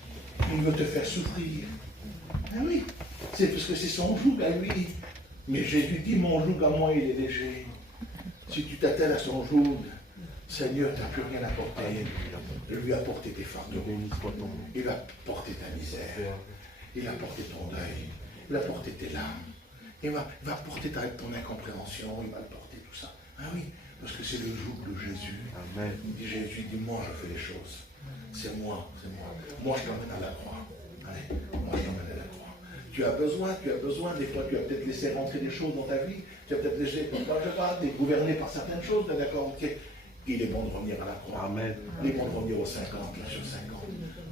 Il veut te faire souffrir. Ah oui, c'est parce que c'est son joug à lui. Mais Jésus dit, mon joug à moi, il est léger. Si tu t'attelles à son joug, Seigneur, tu n'as plus rien à porter. Lui a porté tes fardeaux. Il va porter ta misère. Il va porter ton deuil. Il va porter tes larmes. Il va porter ton incompréhension. Il va porter tout ça. Ah oui, parce que c'est le joug de Jésus. Amen. Il dit Jésus, dit moi je fais les choses. C'est moi, c'est moi. Moi je t'emmène à la croix. Allez, moi je t'emmène à la croix. Tu as besoin, des fois tu as peut-être laissé rentrer des choses dans ta vie. Tu as peut-être laissé, je sais pas, t'es gouverné par certaines choses, d'accord, ok. Il est bon de revenir à la croix. Amen. Il est bon de revenir aux 50, là, sur 50.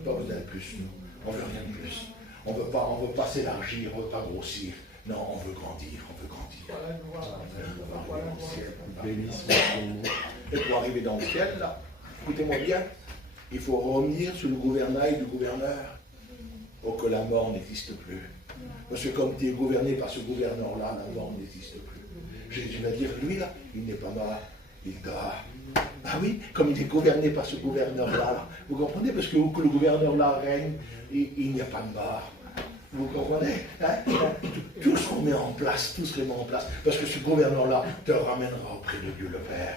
Pas besoin de plus, nous. On veut rien de plus. On veut pas s'élargir, on veut pas grossir. Non, on veut grandir, on veut grandir. Et pour arriver dans le ciel, là, écoutez-moi bien, il faut revenir sur le gouvernail du gouverneur pour que la mort n'existe plus. Parce que comme tu es gouverné par ce gouverneur-là, la mort n'existe plus. Jésus va dire, lui là, il n'est pas mort, il dort. Ah oui, comme il est gouverné par ce gouverneur-là, vous comprenez? Parce que où que le gouverneur-là règne, il n'y a pas de mort. Vous comprenez, hein? Tout se remet en place, tout se remet en place. Parce que ce gouverneur-là te ramènera auprès de Dieu le Père.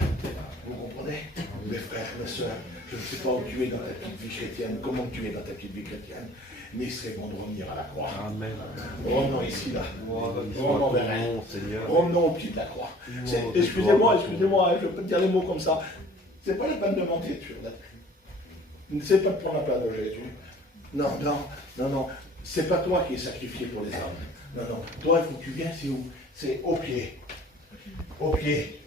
Vous comprenez? Mes frères, mes soeurs, je ne sais pas où tu es dans ta petite vie chrétienne, comment tu es dans ta petite vie chrétienne, mais il serait bon de revenir à la croix. Amen. Revenons ici, là. Revenons vers elle. Revenons au pied de la croix. Excusez-moi, je peux te dire les mots comme ça. C'est pas la peine de mentir sur la tête. C'est pas de prendre la place de Jésus. Non. C'est pas toi qui es sacrifié pour les hommes. Non. Toi, il faut que tu viennes, c'est où? C'est au pied. Au pied.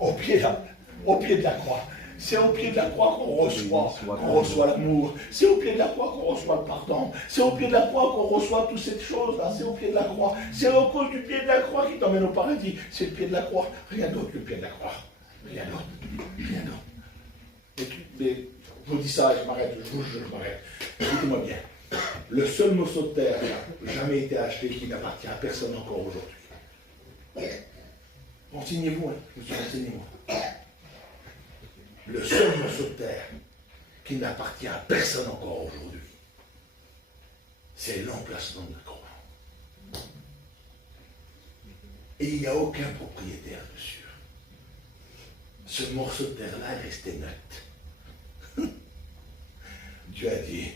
Au pied de la croix. C'est au pied de la croix qu'on reçoit l'amour. C'est au pied de la croix qu'on reçoit le pardon. C'est au pied de la croix qu'on reçoit toutes ces choses-là. C'est au pied de la croix. C'est au cause du pied de la croix qui t'emmène au paradis. C'est le pied de la croix. Rien d'autre que le pied de la croix. Rien d'autre. Mais je vous dis ça et je m'arrête. Je m'arrête. Écoutez-moi bien. Le seul morceau de terre n'a jamais été acheté qui n'appartient à personne encore aujourd'hui. Renseignez-vous, renseignez-moi. Le seul morceau de terre qui n'appartient à personne encore aujourd'hui, c'est l'emplacement de la croix. Et il n'y a aucun propriétaire dessus. Ce morceau de terre-là est resté net. Dieu a dit,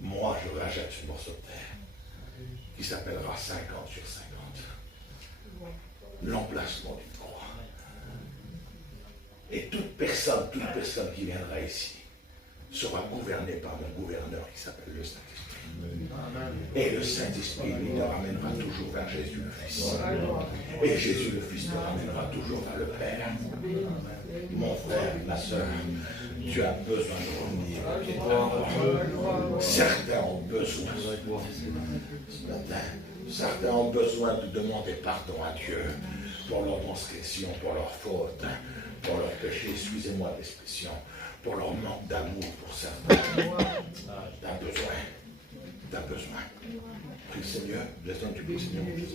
moi je rachète ce morceau de terre qui s'appellera 50 sur 50. L'emplacement d'une croix. Et toute personne qui viendra ici sera gouvernée par mon gouverneur qui s'appelle le Saint-Esprit. Et le Saint-Esprit, lui, te ramènera toujours vers Jésus le Fils. Et Jésus le Fils te ramènera toujours vers le Père. Mon frère, ma soeur, tu as besoin de revenir au pied de la croix. Certains ont besoin. Certains ont besoin de demander pardon à Dieu pour leurs transgressions, pour leurs fautes, pour leurs péchés, excusez-moi l'expression, pour leur manque d'amour pour certains. T'as besoin. Prie le Seigneur, laisse-toi du Seigneur, mon Jésus.